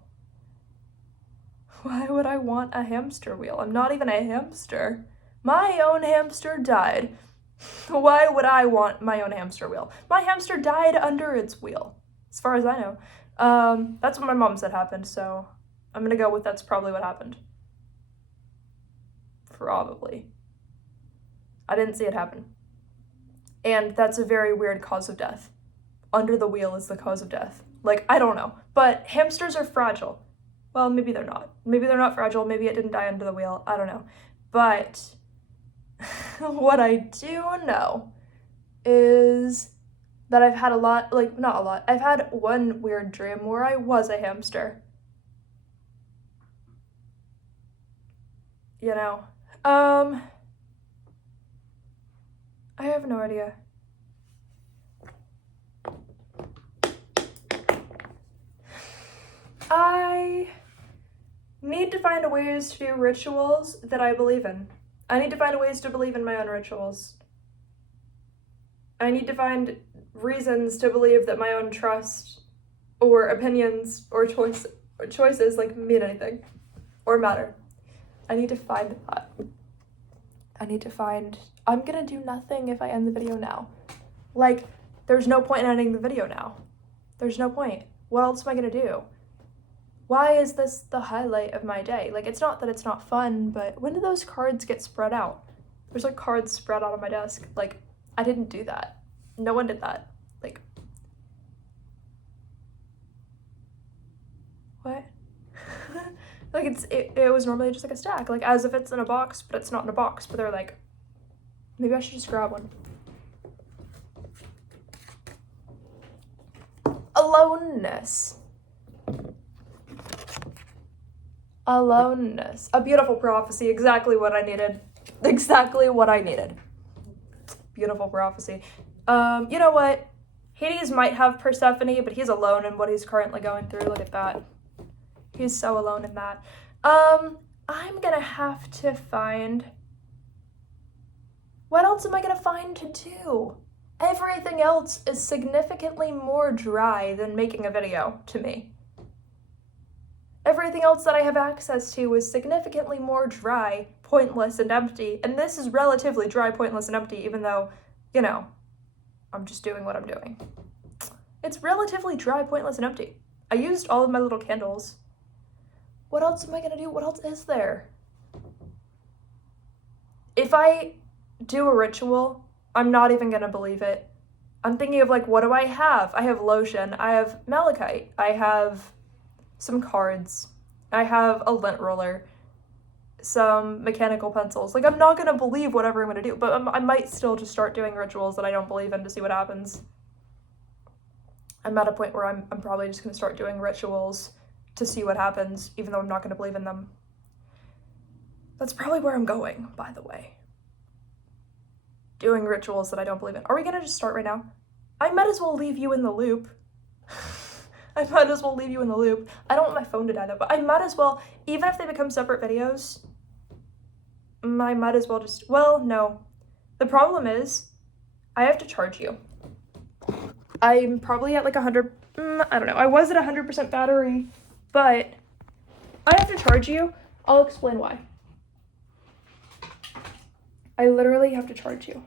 Why would I want a hamster wheel? I'm not even a hamster. My own hamster died. Why would I want my own hamster wheel? My hamster died under its wheel, as far as I know. That's what my mom said happened, so I'm gonna go with that's probably what happened. Probably. I didn't see it happen. And that's a very weird cause of death. Under the wheel is the cause of death. Like, I don't know. But hamsters are fragile. Well, maybe they're not. Maybe they're not fragile. Maybe it didn't die under the wheel. I don't know. But what I do know is that I've had a lot, like, not a lot. I've had one weird dream where I was a hamster. You know, I have no idea. I need to find ways to do rituals that I believe in. I need to find ways to believe in my own rituals. I need to find reasons to believe that my own trust or opinions or choices like mean anything or matter. I need to find that. I'm gonna do nothing if I end the video now. Like, there's no point in ending the video now. There's no point. What else am I gonna do? Why is this the highlight of my day? Like, it's not that it's not fun, but when do those cards get spread out? There's like cards spread out on my desk. Like, I didn't do that. No one did that. Like, what? Like, it was normally just like a stack, like as if it's in a box, but it's not in a box. But they're like, maybe I should just grab one. Aloneness. Aloneness. A beautiful prophecy. Exactly what I needed. Exactly what I needed. Beautiful prophecy. You know what? Hades might have Persephone, but he's alone in what he's currently going through. Look at that. He's so alone in that. I'm gonna have to find... What else am I gonna find to do? Everything else is significantly more dry than making a video to me. Everything else that I have access to is significantly more dry, pointless, and empty. And this is relatively dry, pointless, and empty, even though, you know, I'm just doing what I'm doing. It's relatively dry, pointless, and empty. I used all of my little candles. What else am I gonna do? What else is there? If I do a ritual, I'm not even gonna believe it. I'm thinking of like, what do I have? I have lotion, I have malachite, I have some cards, I have a lint roller, some mechanical pencils. Like, I'm not gonna believe whatever I'm gonna do, but I might still just start doing rituals that I don't believe in to see what happens. I'm at a point where I'm probably just gonna start doing rituals to see what happens, even though I'm not gonna believe in them. That's probably where I'm going, by the way. Doing rituals that I don't believe in. Are we gonna just start right now? I might as well leave you in the loop. I might as well leave you in the loop. I don't want my phone to die though, but I might as well, even if they become separate videos, I might as well just, well, no. The problem is, I have to charge you. I'm probably at like 100, I don't know. I was at 100% battery, but I have to charge you. I'll explain why. I literally have to charge you.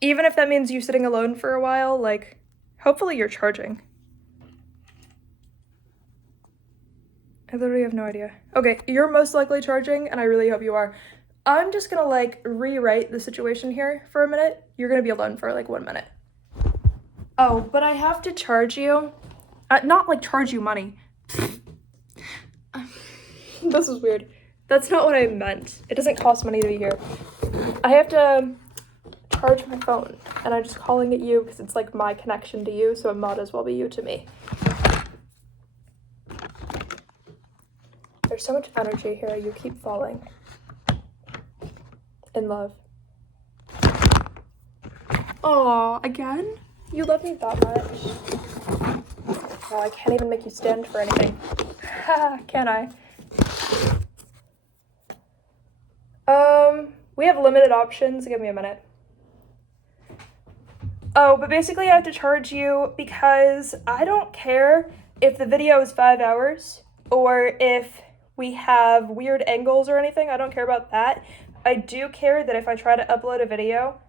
Even if that means you sitting alone for a while, like, hopefully you're charging. I literally have no idea. Okay, you're most likely charging, and I really hope you are. I'm just gonna, like, rewrite the situation here for a minute. You're gonna be alone for, like, 1 minute. Oh, but I have to charge you. Not, like, charge you money. This is weird. That's not what I meant. It doesn't cost money to be here. I have to charge my phone, and I'm just calling it you because it's, like, my connection to you, so it might as well be you to me. There's so much energy here. You keep falling in love. Aw, again? You love me that much? Oh, I can't even make you stand for anything. Ha, can I? We have limited options. Give me a minute. Oh, but basically I have to charge you because I don't care if the video is 5 hours or if we have weird angles or anything. I don't care about that. I do care that if I try to upload a video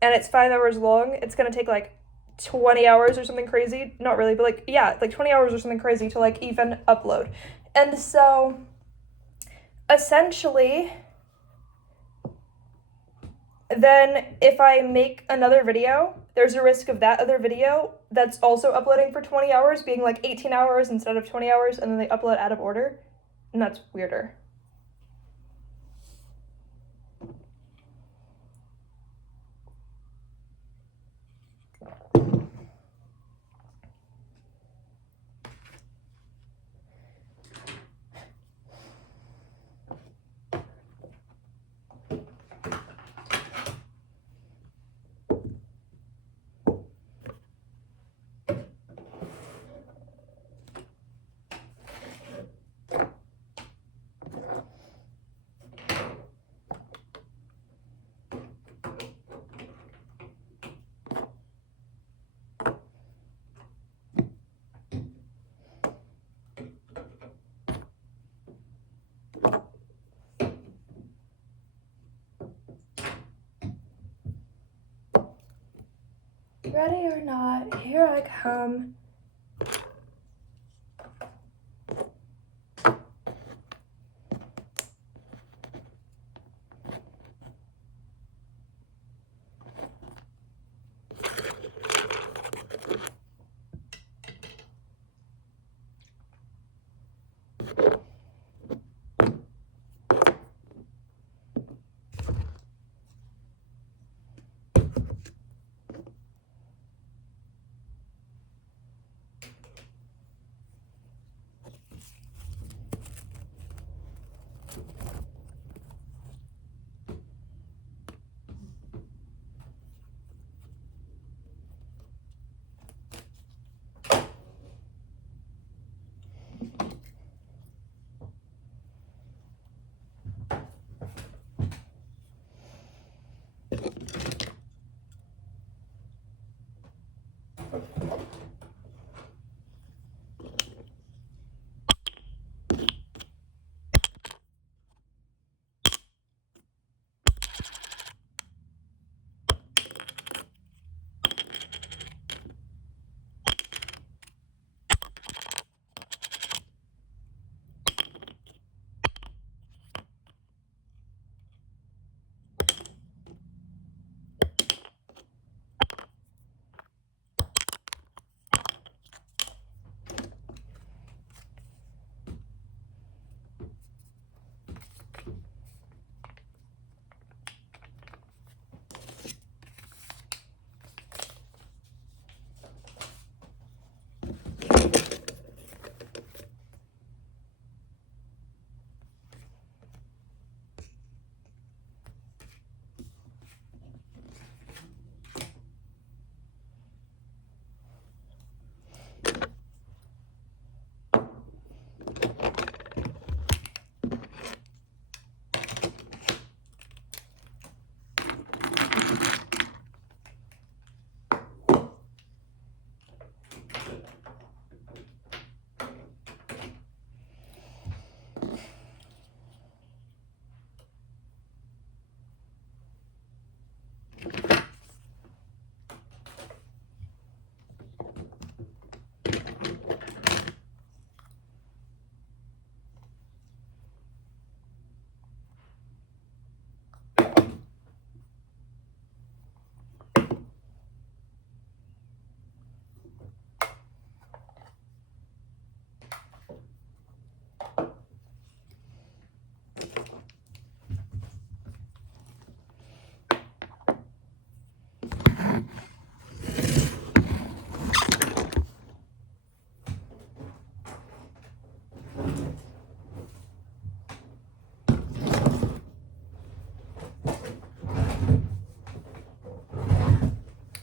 and it's 5 hours long, it's gonna take like 20 hours or something crazy. Not really, but like, yeah, like 20 hours or something crazy to like even upload. And so essentially, then if I make another video, there's a risk of that other video that's also uploading for 20 hours being like 18 hours instead of 20 hours, and then they upload out of order, and that's weirder. Ready or not, here I come.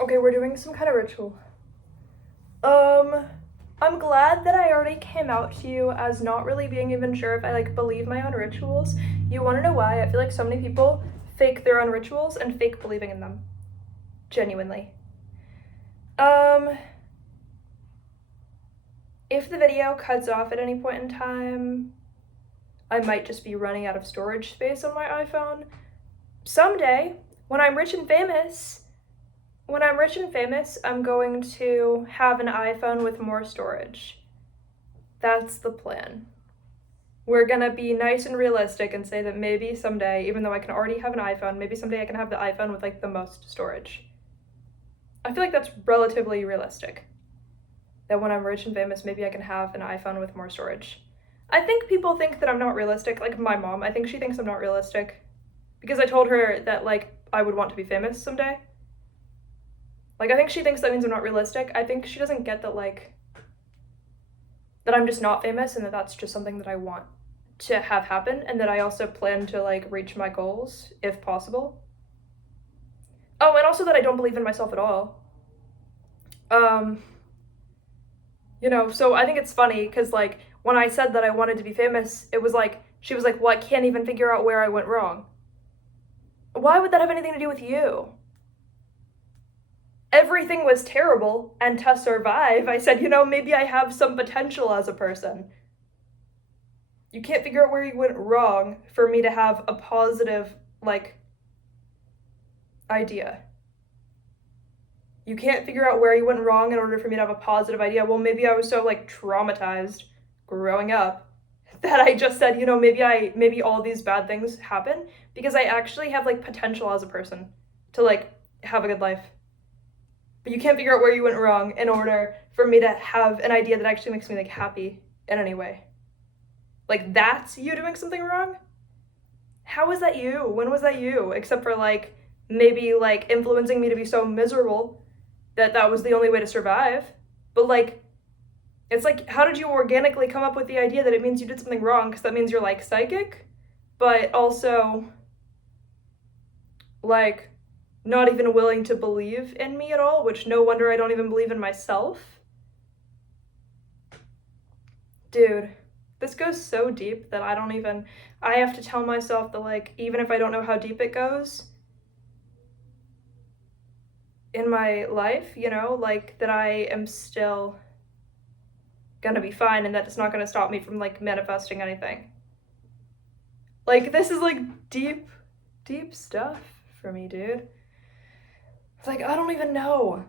Okay, we're doing some kind of ritual. I'm glad that I already came out to you as not really being even sure if I like believe my own rituals. You want to know why? I feel like so many people fake their own rituals and fake believing in them. Genuinely. If the video cuts off at any point in time, I might just be running out of storage space on my iPhone. Someday, when I'm rich and famous, I'm going to have an iPhone with more storage. That's the plan. We're gonna be nice and realistic and say that maybe someday, even though I can already have an iPhone, maybe someday I can have the iPhone with like the most storage. I feel like that's relatively realistic. That when I'm rich and famous, maybe I can have an iPhone with more storage. I think people think that I'm not realistic, like my mom, I think she thinks I'm not realistic. Because I told her that like I would want to be famous someday. Like I think she thinks that means I'm not realistic. I think she doesn't get that like, that I'm just not famous and that that's just something that I want to have happen and that I also plan to like reach my goals if possible. Oh, and also that I don't believe in myself at all. You know, so I think it's funny because like when I said that I wanted to be famous, it was like, she was like, well, I can't even figure out where I went wrong. Why would that have anything to do with you? Everything was terrible, and to survive, I said, you know, maybe I have some potential as a person. You can't figure out where you went wrong for me to have a positive, like, idea. You can't figure out where you went wrong in order for me to have a positive idea. Well, maybe I was so, like, traumatized growing up that I just said, you know, maybe all these bad things happen because I actually have, like, potential as a person to, like, have a good life. But you can't figure out where you went wrong in order for me to have an idea that actually makes me, like, happy in any way. Like, that's you doing something wrong? How is that you? When was that you? Except for, like, maybe, like, influencing me to be so miserable that was the only way to survive. But, like, it's like, how did you organically come up with the idea that it means you did something wrong? Because that means you're, like, psychic, but also, like, not even willing to believe in me at all, which no wonder I don't even believe in myself. Dude, this goes so deep that I have to tell myself that, like, even if I don't know how deep it goes in my life, you know, like, that I am still gonna be fine and that it's not gonna stop me from, like, manifesting anything. Like, this is, like, deep stuff for me, dude. It's like, I don't even know.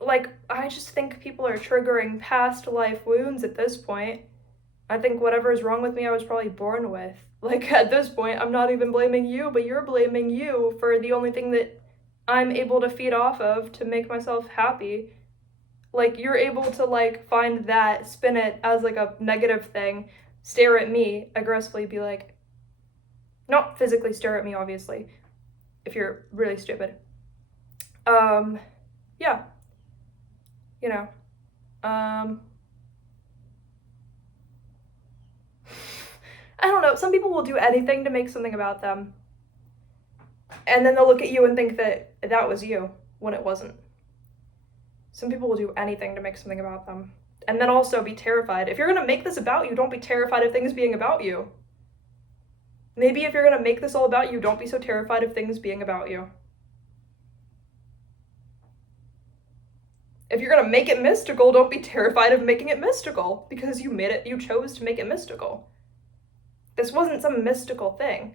Like, I just think people are triggering past life wounds at this point. I think whatever is wrong with me, I was probably born with. Like, at this point, I'm not even blaming you, but you're blaming you for the only thing that I'm able to feed off of to make myself happy. Like, you're able to, like, find that, spin it as, like, a negative thing, stare at me, aggressively be like, not physically stare at me, obviously, if you're really stupid. Yeah. You know. I don't know, some people will do anything to make something about them. And then they'll look at you and think that that was you, when it wasn't. Some people will do anything to make something about them. And then also be terrified. If you're gonna make this about you, don't be terrified of things being about you. Maybe if you're gonna make this all about you, don't be so terrified of things being about you. If you're gonna make it mystical, don't be terrified of making it mystical, because you chose to make it mystical. This wasn't some mystical thing,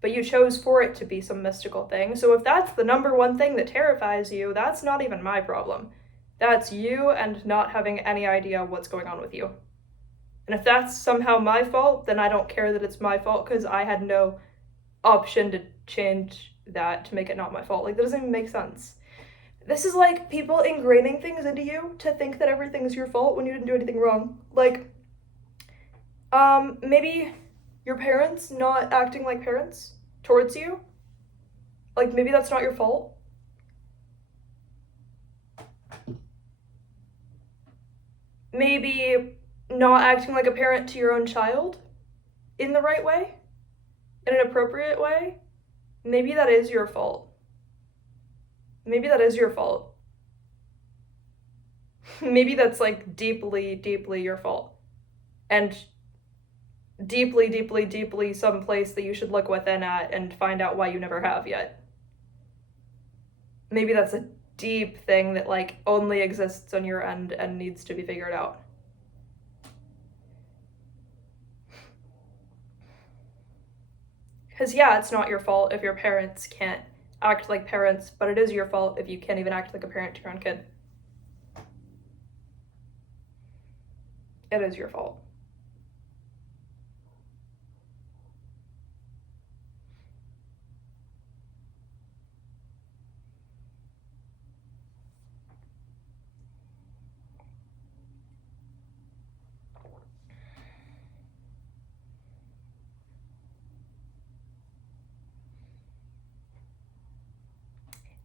but you chose for it to be some mystical thing. So if that's the number one thing that terrifies you, that's not even my problem. That's you and not having any idea what's going on with you. And if that's somehow my fault, then I don't care that it's my fault, because I had no option to change that to make it not my fault. Like, that doesn't even make sense. This is like people ingraining things into you to think that everything's your fault when you didn't do anything wrong. Like, maybe your parents not acting like parents towards you. Like, maybe that's not your fault. Maybe not acting like a parent to your own child in the right way, in an appropriate way. Maybe that is your fault. Maybe that is your fault. maybe that's like deeply, deeply your fault. And deeply, deeply, deeply some place that you should look within at and find out why you never have yet. Maybe that's a deep thing that like only exists on your end and needs to be figured out. Because yeah, it's not your fault if your parents can't act like parents, but it is your fault if you can't even act like a parent to your own kid. It is your fault.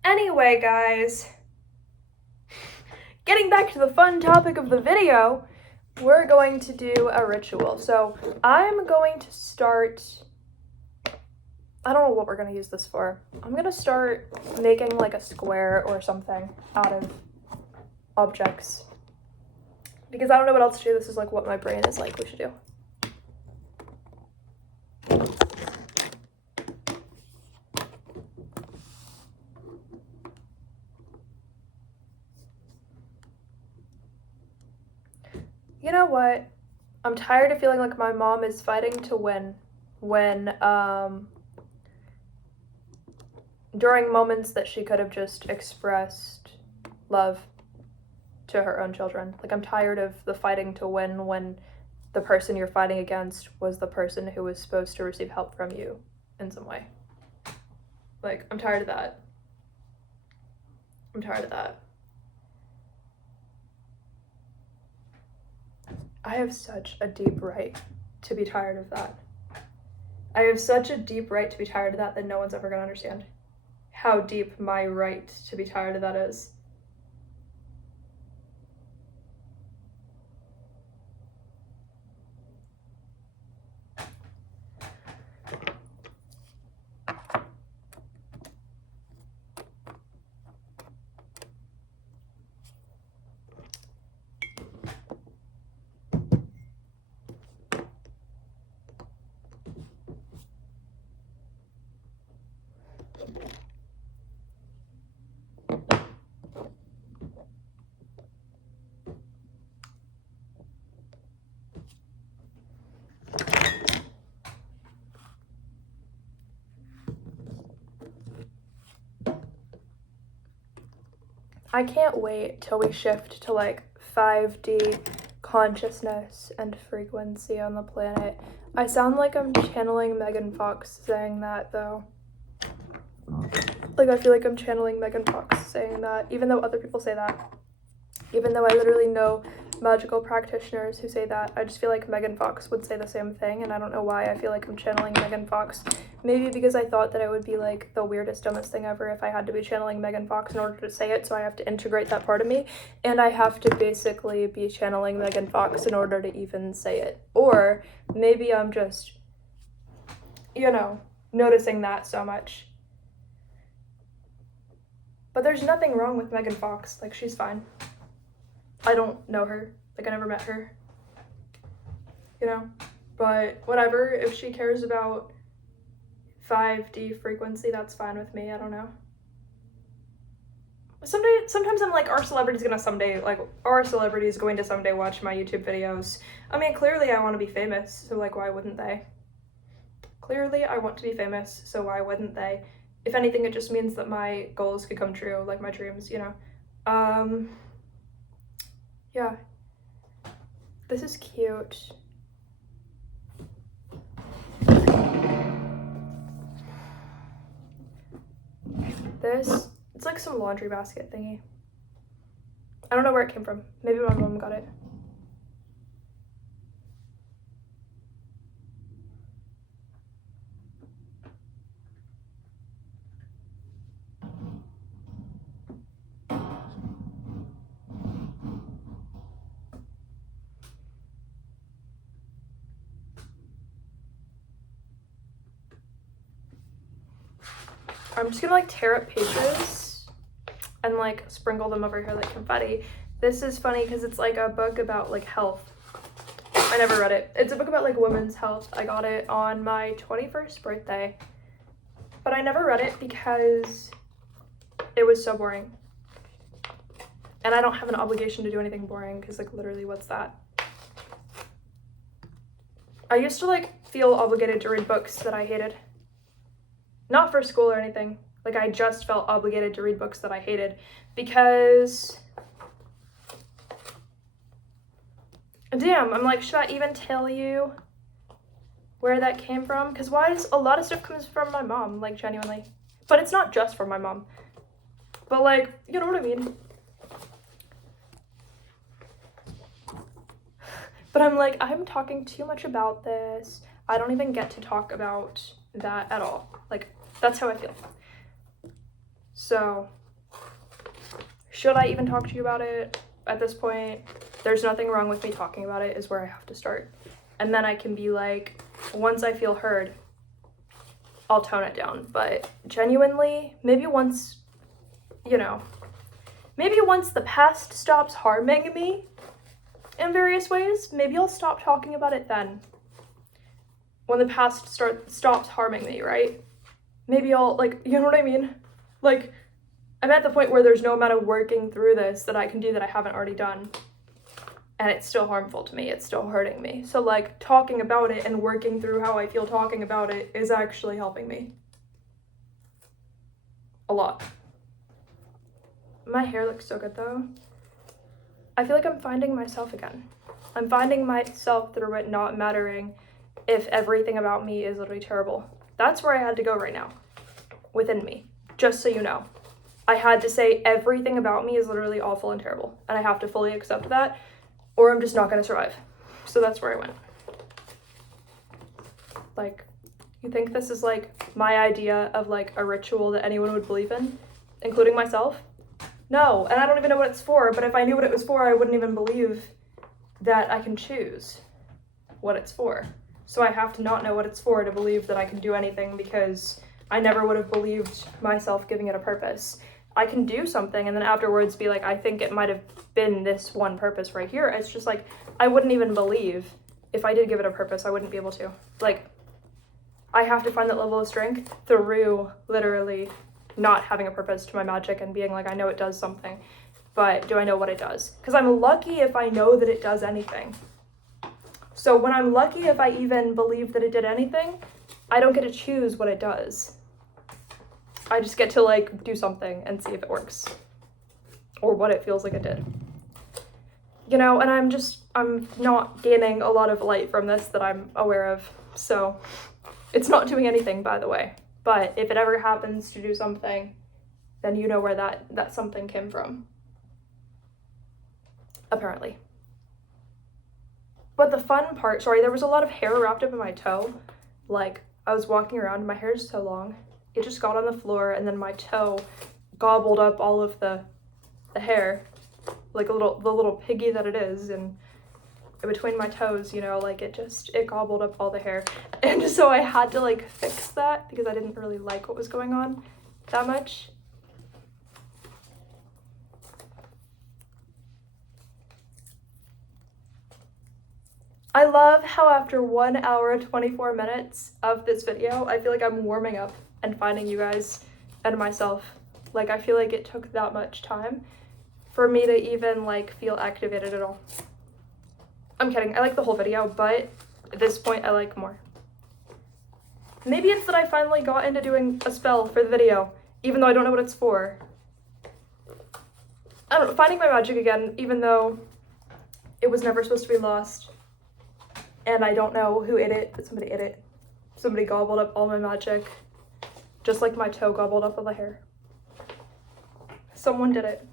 Anyway, guys, getting back to the fun topic of the video, we're going to do a ritual. So I'm going to start, I don't know what we're going to use this for. I'm going to start making like a square or something out of objects. Because I don't know what else to do. This is like what my brain is like we should do. You know what? I'm tired of feeling like my mom is fighting to win when, during moments that she could have just expressed love to her own children. Like, I'm tired of the fighting to win when the person you're fighting against was the person who was supposed to receive help from you in some way. Like, I'm tired of that. I'm tired of that. I have such a deep right to be tired of that. I have such a deep right to be tired of that no one's ever gonna understand how deep my right to be tired of that is. I can't wait till we shift to like 5D consciousness and frequency on the planet. I sound like I'm channeling Megan Fox saying that though. Like, I feel like I'm channeling Megan Fox saying that, even though other people say that. Even though I literally know magical practitioners who say that, I just feel like Megan Fox would say the same thing, and I don't know why I feel like I'm channeling Megan Fox. Maybe because I thought that it would be like the weirdest, dumbest thing ever if I had to be channeling Megan Fox in order to say it, so I have to integrate that part of me, and I have to basically be channeling Megan Fox in order to even say it. Or maybe I'm just, you know, noticing that so much. But there's nothing wrong with Megan Fox. Like, she's fine. I don't know her. Like, I never met her. You know? But whatever. If she cares about 5D frequency, that's fine with me. I don't know. Sometimes I'm like, our celebrity's going to someday watch my YouTube videos. I mean, clearly I want to be famous, so like, why wouldn't they? Clearly I want to be famous, so why wouldn't they? If anything, it just means that my goals could come true, like my dreams, you know? Yeah. This is cute. This, it's like some laundry basket thingy. I don't know where it came from. Maybe my mom got it. I'm just gonna like tear up pages and like sprinkle them over here like confetti. This is funny because it's like a book about like health. I never read it. It's a book about like women's health. I got it on my 21st birthday, but I never read it because it was so boring. And I don't have an obligation to do anything boring because like literally what's that? I used to like feel obligated to read books that I hated. Not for school or anything. Like I just felt obligated to read books that I hated because damn, I'm like, should I even tell you where that came from? Because why is a lot of stuff comes from my mom, like genuinely. But it's not just from my mom. But like, you know what I mean? But I'm like, I'm talking too much about this. I don't even get to talk about that at all. Like, that's how I feel. So, should I even talk to you about it at this point? There's nothing wrong with me talking about it is where I have to start. And then I can be like, once I feel heard, I'll tone it down. But genuinely, maybe once, you know, maybe once the past stops harming me in various ways, maybe I'll stop talking about it then. When the past stops harming me, right? Maybe I'll, like, you know what I mean? Like, I'm at the point where there's no amount of working through this that I can do that I haven't already done. And it's still harmful to me. It's still hurting me. So, like, talking about it and working through how I feel talking about it is actually helping me. A lot. My hair looks so good, though. I feel like I'm finding myself again. I'm finding myself through it not mattering if everything about me is literally terrible. That's where I had to go right now. Within me. Just so you know. I had to say everything about me is literally awful and terrible. And I have to fully accept that, or I'm just not going to survive. So that's where I went. Like, you think this is like my idea of like a ritual that anyone would believe in, including myself? No, and I don't even know what it's for, but if I knew what it was for, I wouldn't even believe that I can choose what it's for. So I have to not know what it's for to believe that I can do anything, because I never would have believed myself giving it a purpose. I can do something and then afterwards be like, I think it might have been this one purpose right here. It's just like, I wouldn't even believe if I did give it a purpose, I wouldn't be able to. Like, I have to find that level of strength through literally not having a purpose to my magic and being like, I know it does something, but do I know what it does? Because I'm lucky if I know that it does anything. So when I'm lucky if I even believe that it did anything, I don't get to choose what it does. I just get to like do something and see if it works or what it feels like it did. You know, and I'm not gaining a lot of light from this that I'm aware of. So it's not doing anything, by the way. But if it ever happens to do something, then you know where that something came from. Apparently. But the fun part, sorry, there was a lot of hair wrapped up in my toe. Like, I was walking around, my hair is so long. It just got on the floor, and then my toe gobbled up all of the hair, like the little piggy that it is, and between my toes, you know, like it gobbled up all the hair. And so I had to like fix that because I didn't really like what was going on that much. I love how after 1 hour and 24 minutes of this video, I feel like I'm warming up and finding you guys and myself. Like, I feel like it took that much time for me to even like feel activated at all. I'm kidding, I like the whole video, but at this point I like more. Maybe it's that I finally got into doing a spell for the video, even though I don't know what it's for. I don't know, finding my magic again, even though it was never supposed to be lost. And I don't know who ate it, but somebody ate it. Somebody gobbled up all my magic, just like my toe gobbled up all the hair. Someone did it.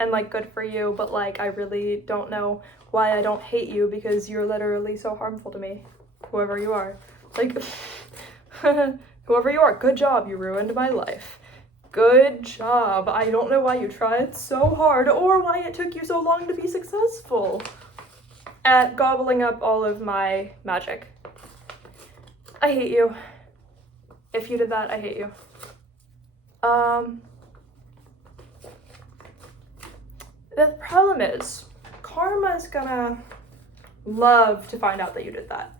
And like, good for you, but like, I really don't know why I don't hate you, because you're literally so harmful to me, whoever you are. Like, whoever you are, good job, you ruined my life. Good job. I don't know why you tried so hard, or why it took you so long to be successful at gobbling up all of my magic. I hate you. If you did that, I hate you. But the problem is, karma's gonna love to find out that you did that.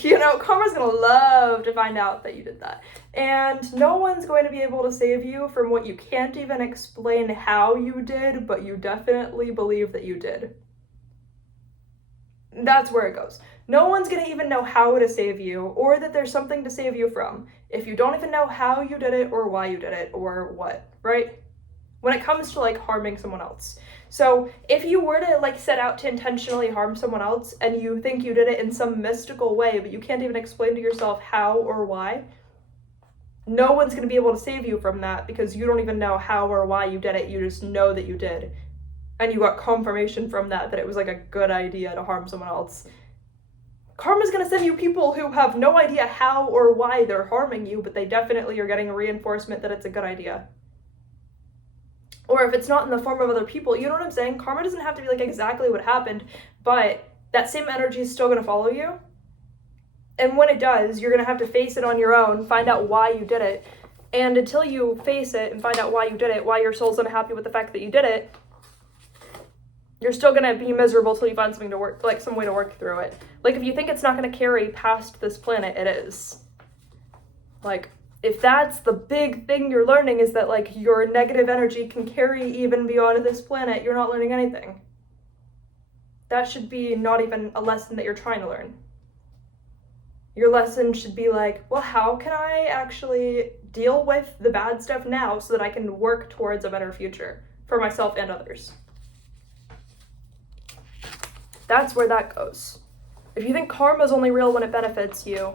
You know, karma's gonna love to find out that you did that. And no one's going to be able to save you from what you can't even explain how you did, but you definitely believe that you did. That's where it goes. No one's gonna even know how to save you, or that there's something to save you from, if you don't even know how you did it, or why you did it, or what, right? When it comes to like harming someone else. So if you were to like set out to intentionally harm someone else, and you think you did it in some mystical way, but you can't even explain to yourself how or why, no one's gonna be able to save you from that, because you don't even know how or why you did it. You just know that you did. And you got confirmation from that it was like a good idea to harm someone else. Karma's gonna send you people who have no idea how or why they're harming you, but they definitely are getting a reinforcement that it's a good idea. Or if it's not in the form of other people, you know what I'm saying? Karma doesn't have to be like exactly what happened, but that same energy is still gonna follow you. And when it does, you're gonna have to face it on your own, find out why you did it. And until you face it and find out why you did it, why your soul's unhappy with the fact that you did it, you're still gonna be miserable till you find something to work, like some way to work through it. Like if you think it's not gonna carry past this planet, it is. Like, if that's the big thing you're learning, is that like your negative energy can carry even beyond this planet, you're not learning anything. That should be not even a lesson that you're trying to learn. Your lesson should be like, well, how can I actually deal with the bad stuff now so that I can work towards a better future for myself and others? That's where that goes. If you think karma's only real when it benefits you,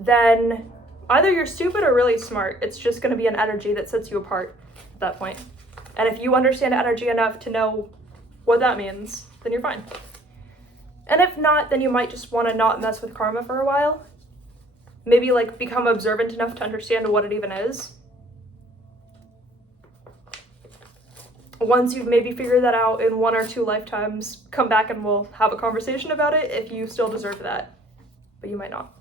then either you're stupid or really smart. It's just going to be an energy that sets you apart at that point. And if you understand energy enough to know what that means, then you're fine. And if not, then you might just want to not mess with karma for a while. Maybe like become observant enough to understand what it even is. Once you've maybe figured that out in 1 or 2 lifetimes, come back and we'll have a conversation about it if you still deserve that. But you might not.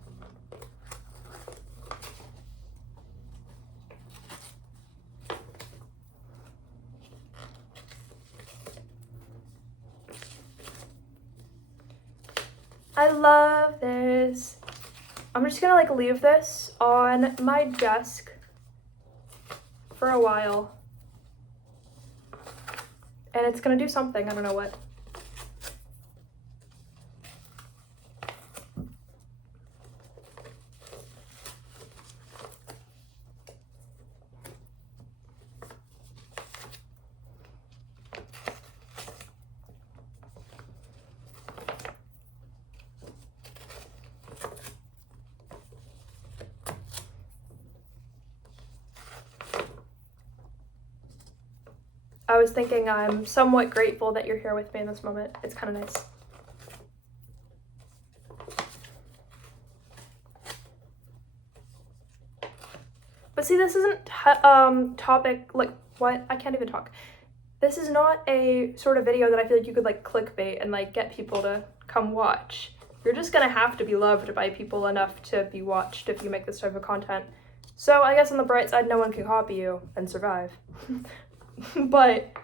I love this. I'm just gonna like leave this on my desk for a while. And it's gonna do something, I don't know what. I was thinking I'm somewhat grateful that you're here with me in this moment. It's kind of nice. But see, this isn't topic, like, what? I can't even talk. This is not a sort of video that I feel like you could like clickbait and like get people to come watch. You're just gonna have to be loved by people enough to be watched if you make this type of content. So I guess on the bright side, no one can copy you and survive. But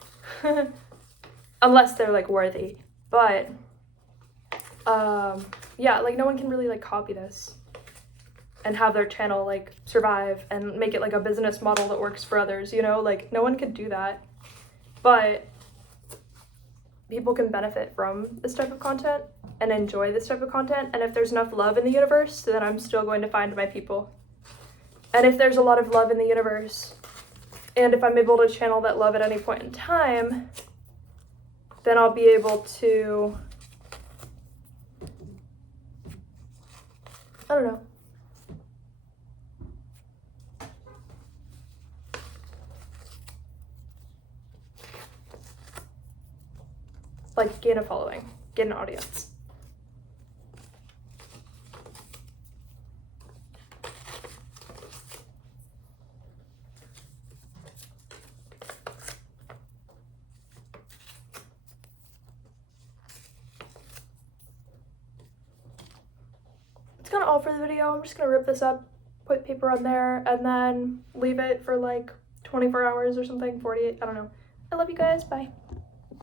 unless they're like worthy. But yeah, like no one can really like copy this and have their channel like survive and make it like a business model that works for others, you know? Like no one could do that. But people can benefit from this type of content and enjoy this type of content, and if there's enough love in the universe, then I'm still going to find my people. And if there's a lot of love in the universe, and if I'm able to channel that love at any point in time, then I'll be able to, I don't know. Like, gain a following, get an audience. All for the video. I'm just gonna rip this up, put paper on there, and then leave it for like 24 hours or something, 48, I don't know, I love you guys. Bye.